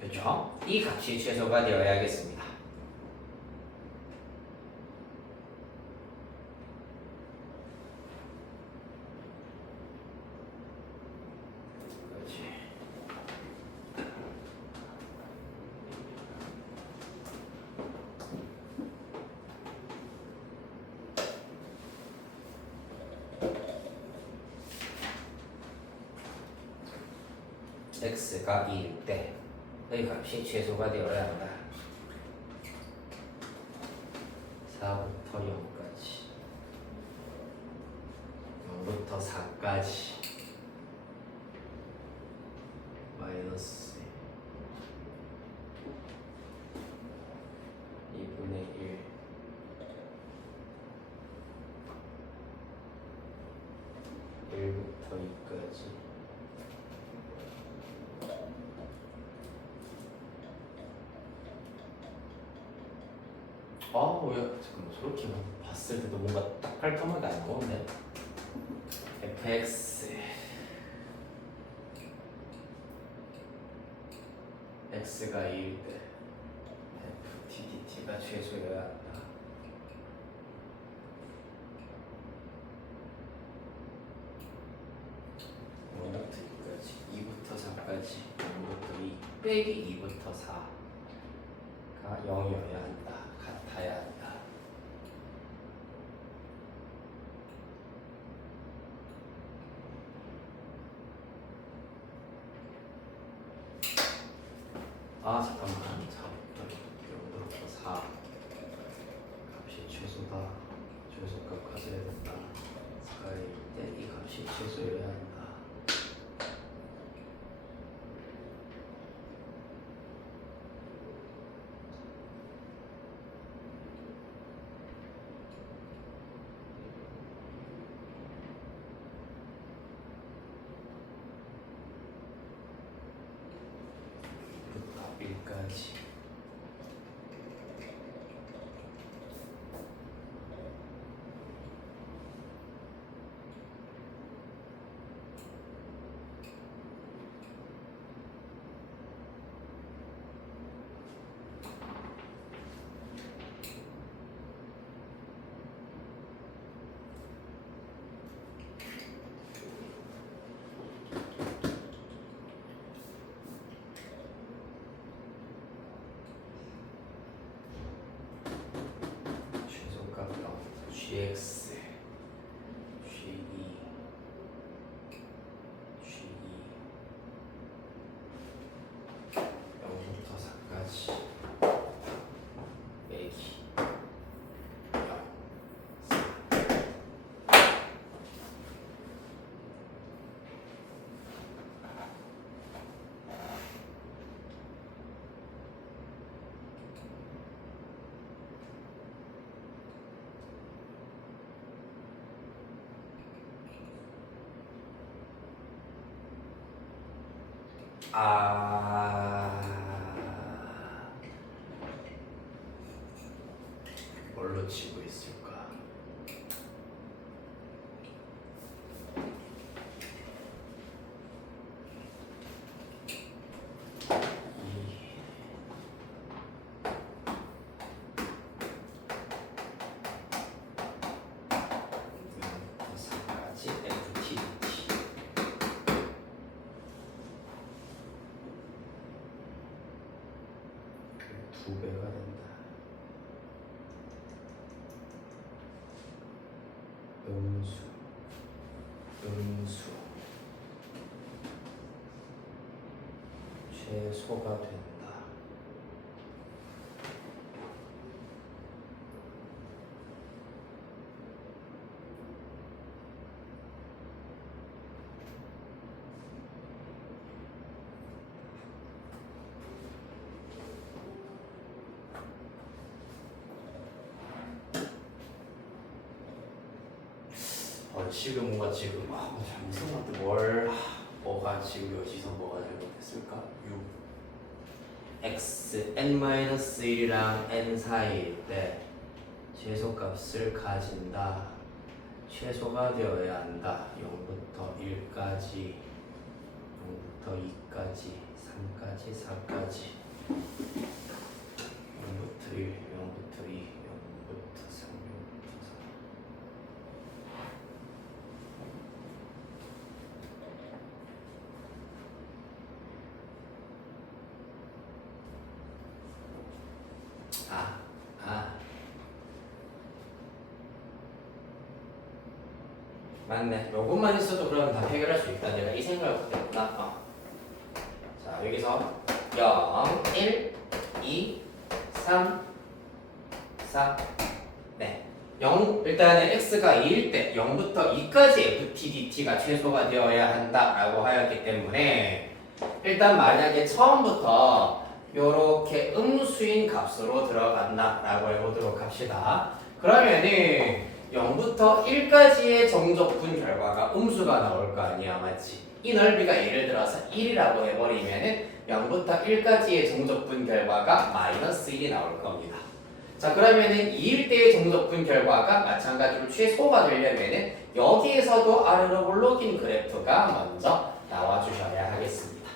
그렇죠? 이 값이 최소가 되어야겠습니다. x가 2일 때 이 값이 최소가 되어야 한다. 4부터 0까지 0부터 4까지 마이너스 2분의 1 1부터 2까지 왜 잠깐만 저렇게 봤을 때도 뭔가 딱 깔끔하게 안 나오네. fx x가 2일 때 ft dt가 최소여야 한다. 원부터 2까지 2부터 4까지 0부터 2 빼기 2부터 4가 0이어야 한다. 같아야 한다. 잠깐만. 4부터 0부터 4 값이 최소다. 최소값 가져야 된다. 4일 때 이 값이 최소여야 한다. 까지 gx g2 0부터 4까지 빼기 0 뭘로 치고 있을까? 두 배가 된다. 음수 최소가 된다. 지금 뭔가 지금 잘못 쓴것 같아. 뭐가 지금 여기서 뭐가 잘못됐을까? 6 x n-1이랑 n 사이일 때 최소값을 가진다. 최소가 되어야 한다. 0부터 1까지 0부터 2까지 3까지 4까지 0부터 1 0부터 2 0부터 3 맞네. 요것만 있어도 그러면 다 해결할 수 있다. 내가 이 생각을 못했구나. 자, 여기서 0, 1, 2, 3, 4. 네. 0, 일단은 x가 2일 때 0부터 2까지 ftdt가 최소가 되어야 한다라고 하였기 때문에 일단 만약에 처음부터 요렇게 음수인 값으로 들어간다라고 해보도록 합시다. 그러면은 0부터 1까지의 정적분 결과가 음수가 나올 거 아니야, 맞지? 이 넓이가 예를 들어서 1이라고 해버리면은 0부터 1까지의 정적분 결과가 마이너스 1이 나올 겁니다. 자, 그러면은 2일 때의 정적분 결과가 마찬가지로 최소가 되려면은 여기에서도 아래로 올라긴 그래프가 먼저 나와주셔야 하겠습니다.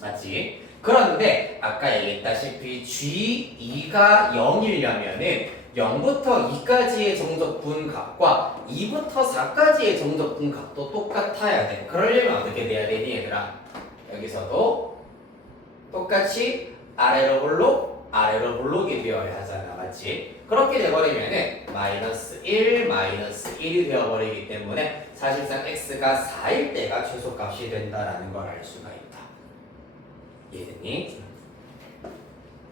맞지? 그런데 아까 얘기했다시피 G2가 0이려면은 0부터 2까지의 정적분 값과 2부터 4까지의 정적분 값도 똑같아야 돼. 그러려면 어떻게 돼야 되니 얘들아? 여기서도 똑같이 아래로 볼록이 되어야 하잖아. 맞지? 그렇게 돼버리면은 마이너스 1, 마이너스 1이 되어버리기 때문에 사실상 x가 4일 때가 최소값이 된다라는 걸 알 수가 있다. 이해됐니?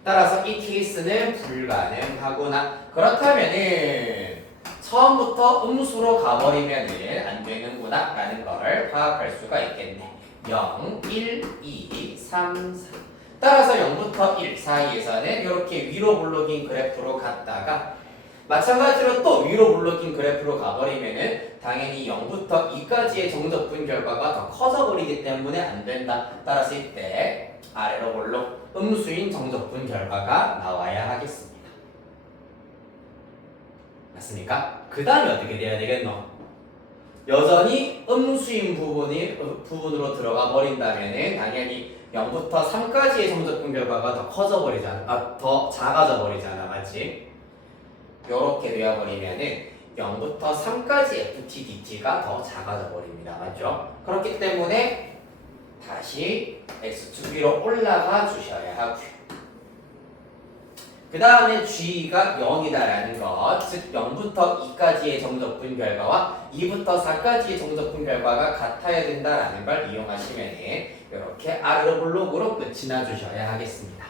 따라서 이 케이스는 불가능하구나. 그렇다면은 처음부터 음수로 가버리면은 안 되는구나 라는 걸 파악할 수가 있겠네. 0, 1, 2, 3, 4. 따라서 0부터 1 사이에서는 이렇게 위로 볼록인 그래프로 갔다가 마찬가지로 또 위로 볼록인 그래프로 가버리면은 당연히 0부터 2까지의 정적분 결과가 더 커져버리기 때문에 안 된다. 따라서 이때 아래로 볼록 음수인 정적분 결과가 나와야 하겠습니다. 맞습니까? 그 다음에 어떻게 돼야 되겠노? 여전히 음수인 부분으로 들어가 버린다면은 당연히 0부터 3까지의 정적분 결과가 더 커져 버리잖아. 더 작아져 버리잖아. 맞지? 요렇게 되어버리면은 0부터 3까지 ftdt가 더 작아져 버립니다. 맞죠? 그렇기 때문에 다시 x축 위로 올라가 주셔야 하고요. 그 다음에 g가 0이다라는 것, 즉 0부터 2까지의 정적분 결과와 2부터 4까지의 정적분 결과가 같아야 된다라는 걸 이용하시면 이렇게 아르 블록으로 끝이 나주셔야 하겠습니다.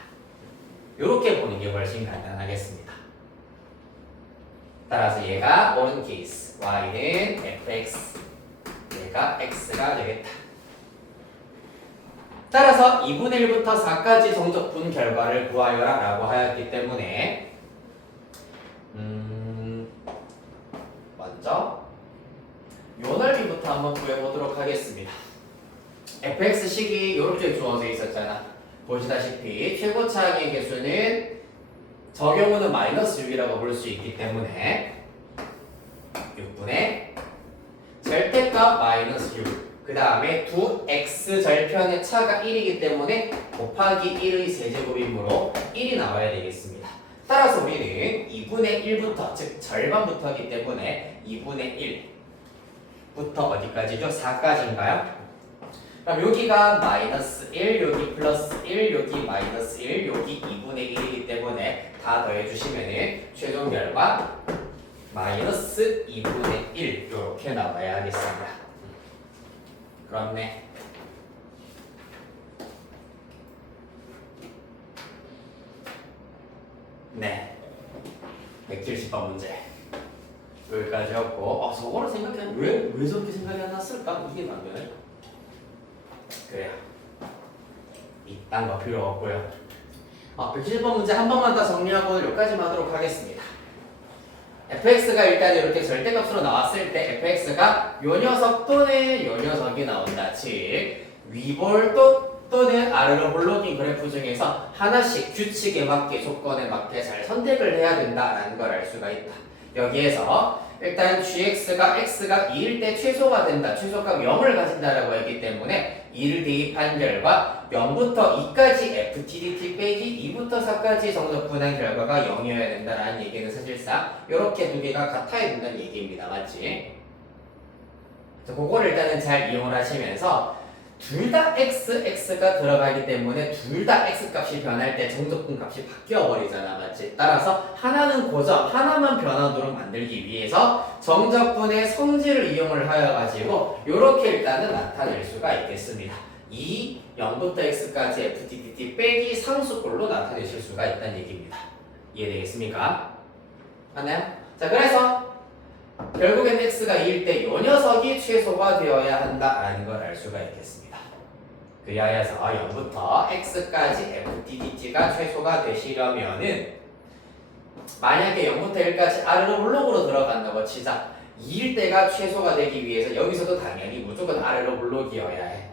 이렇게 보는 게 훨씬 간단하겠습니다. 따라서 얘가 옳은 케이스, y는 fx, 얘가 x가 되겠다. 따라서 2분의 1부터 4까지 정적분 결과를 구하여라 라고 하였기 때문에 먼저 요 넓이부터 한번 구해보도록 하겠습니다. fx식이 이렇게 주어져 있었잖아. 보시다시피 최고차항의 개수는 저 경우는 마이너스 6이라고 볼 수 있기 때문에 6분의 절대값 마이너스 6, 그 다음에 두 x 절편의 차가 1이기 때문에 곱하기 1의 세제곱이므로 1이 나와야 되겠습니다. 따라서 우리는 2분의 1부터, 즉 절반부터이기 때문에 2분의 1부터 어디까지죠? 4까지인가요? 그럼 여기가 마이너스 1, 여기 플러스 1, 여기 마이너스 1, 여기 2분의 1이기 때문에 다 더해주시면 최종 결과 마이너스 2분의 1 이렇게 나와야 하겠습니다. 그렇네. 네. 170번 문제. 여기까지였고, 저거를 생각해. 왜 저렇게 생각이 안 났을까? 이게 안 되네. 그래요. 이딴 거 필요 없고요. 170번 문제 한 번만 더 정리하고 여기까지만 하도록 하겠습니다. fx가 일단 이렇게 절대값으로 나왔을 때 fx가 요 녀석 또는 요 녀석이 나온다. 즉 위볼 또는 아래로 블록인 그래프 중에서 하나씩 규칙에 맞게 조건에 맞게 잘 선택을 해야 된다라는 걸 알 수가 있다. 여기에서 일단 gx가 x가 2일 때 최소가 된다. 최소값 0을 가진다라고 했기 때문에 2를 대입한 결과 0부터 2까지 ftdt 빼기 2부터 4까지 정적분한 결과가 0이어야 된다라는 얘기는 사실상 이렇게 두 개가 같아야 된다는 얘기입니다. 맞지? 그거를 일단은 잘 이용을 하시면서 둘 다 x가 들어가기 때문에 둘 다 x값이 변할 때 정적분 값이 바뀌어 버리잖아. 맞지? 따라서 하나는 고정, 하나만 변화도록 만들기 위해서 정적분의 성질을 이용을 하여 가지고 이렇게 일단은 나타낼 수가 있겠습니다. 0부터 x까지 ftdt 빼기 상수꼴로 나타내실 수가 있다는 얘기입니다. 이해되겠습니까? 맞나요? 자, 그래서 결국엔 x가 2일 때 이 녀석이 최소가 되어야 한다라는 걸 알 수가 있겠습니다. 그리하여서 0부터 x까지 ftdt가 최소가 되시려면은 만약에 0부터 1까지 아래로 블록으로 들어간다고 치자. 2일 때가 최소가 되기 위해서 여기서도 당연히 무조건 아래로 블록이어야 해.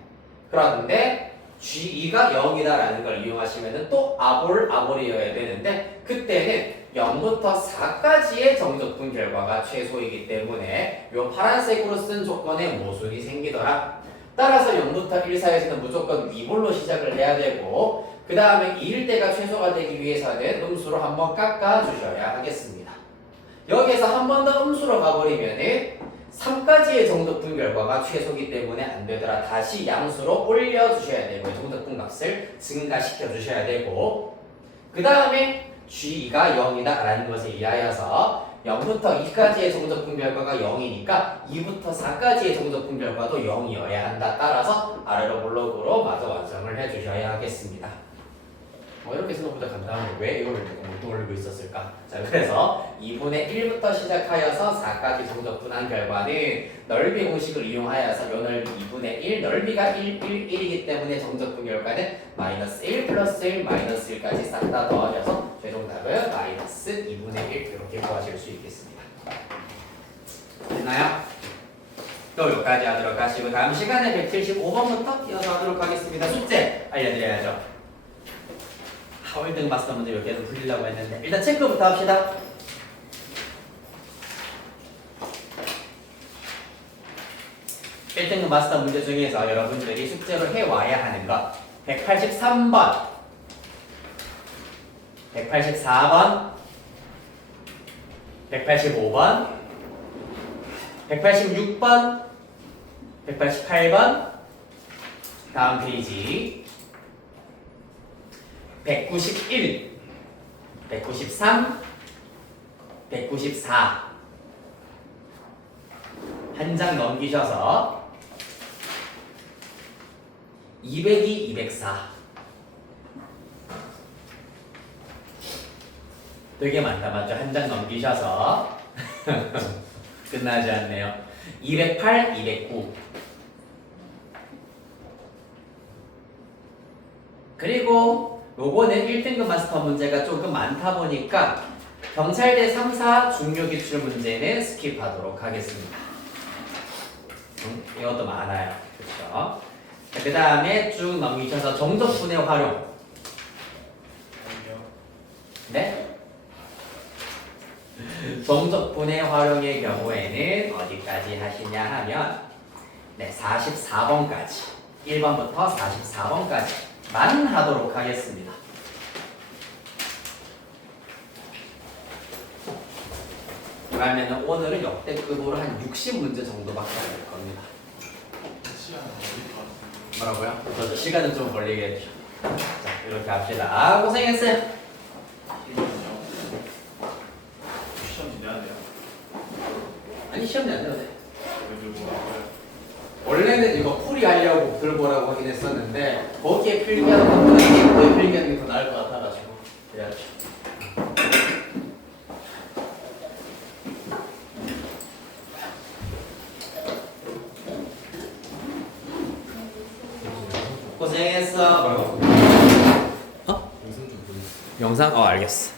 그런데 g2가 0이다라는 걸 이용하시면은 또 아볼이어야 되는데 그때는 0부터 4까지의 정적분 결과가 최소이기 때문에 요 파란색으로 쓴 조건에 모순이 생기더라. 따라서 0부터 1 사이에서는 무조건 위볼로 시작을 해야 되고 그 다음에 2일 때가 최소가 되기 위해서는 음수로 한번 깎아주셔야 하겠습니다. 여기에서 한 번 더 음수로 가버리면은 3까지의 정적분 결과가 최소이기 때문에 안 되더라. 다시 양수로 올려주셔야 되고 정적분 값을 증가시켜 주셔야 되고 그 다음에 G가 0이다 라는 것에 의하여서 0부터 2까지의 정적분 결과가 0이니까 2부터 4까지의 정적분 결과도 0이어야 한다. 따라서 아래로 블록으로 마저 완성을 해주셔야 하겠습니다. 이렇게 생각보다 간단한데 왜 이걸 못 돌리고 있었을까? 자, 그래서 2분의 1부터 시작하여서 4까지 정적분한 결과는 넓이 공식을 이용하여서 요 넓이 2분의 1, 넓이가 1이기 때문에 정적분 결과는 마이너스 1 플러스 1 마이너스 1까지 싹 다 더하셔서 최종 답은 마이너스 2분의 1 이렇게 구하실 수 있겠습니다. 됐나요? 또 여기까지 하도록 하시고 다음 시간에 175번부터 이어서 하도록 하겠습니다. 숙제 알려드려야죠. 홀등 마스터 문제 몇 개는 풀리려고 했는데 일단 체크부터 합시다. (1등급) 마스터 문제 중에서 여러분들이 숙제로 해와야 하는 것 183번 184번 185번 186번 188번 다음 페이지 191 193, 194. 한 장 넘기셔서 202, 204. 되게 많다, 맞죠? 한 장 넘기셔서 끝나지 않네요. 208, 209. 그리고 요거는 1등급 마스터 문제가 조금 많다 보니까 경찰대 3사 중요기출 문제는 스킵하도록 하겠습니다. 이것도 많아요. 그렇죠? 그 다음에 쭉 넘기셔서 정적분의 활용. 아니요. 네? 정적분의 활용의 경우에는 어디까지 하시냐 하면 네, 44번까지 1번부터 44번까지만 하도록 하겠습니다. 그러면 오늘은 역대급으로 한 60문제 정도밖에 안 될 겁니다. 시간 어디 갔어요? 뭐라고요? 저도 시간은 좀 걸리겠죠. 자, 이렇게 합시다. 고생했어요. 이거는요. 시험 내야 돼요. 아니 시험이 안 돼도 돼. 왜 들고 와요? 원래는 이거 풀이하려고 들고 오라고 하긴 했었는데 거기에 필기하는 것보다 이거에 필기하는 게 더 나을 것 같아가지고 그래야죠. 고생했어. 뭐라고? 어? 영상 좀 보여주세요. 영상? 알겠어.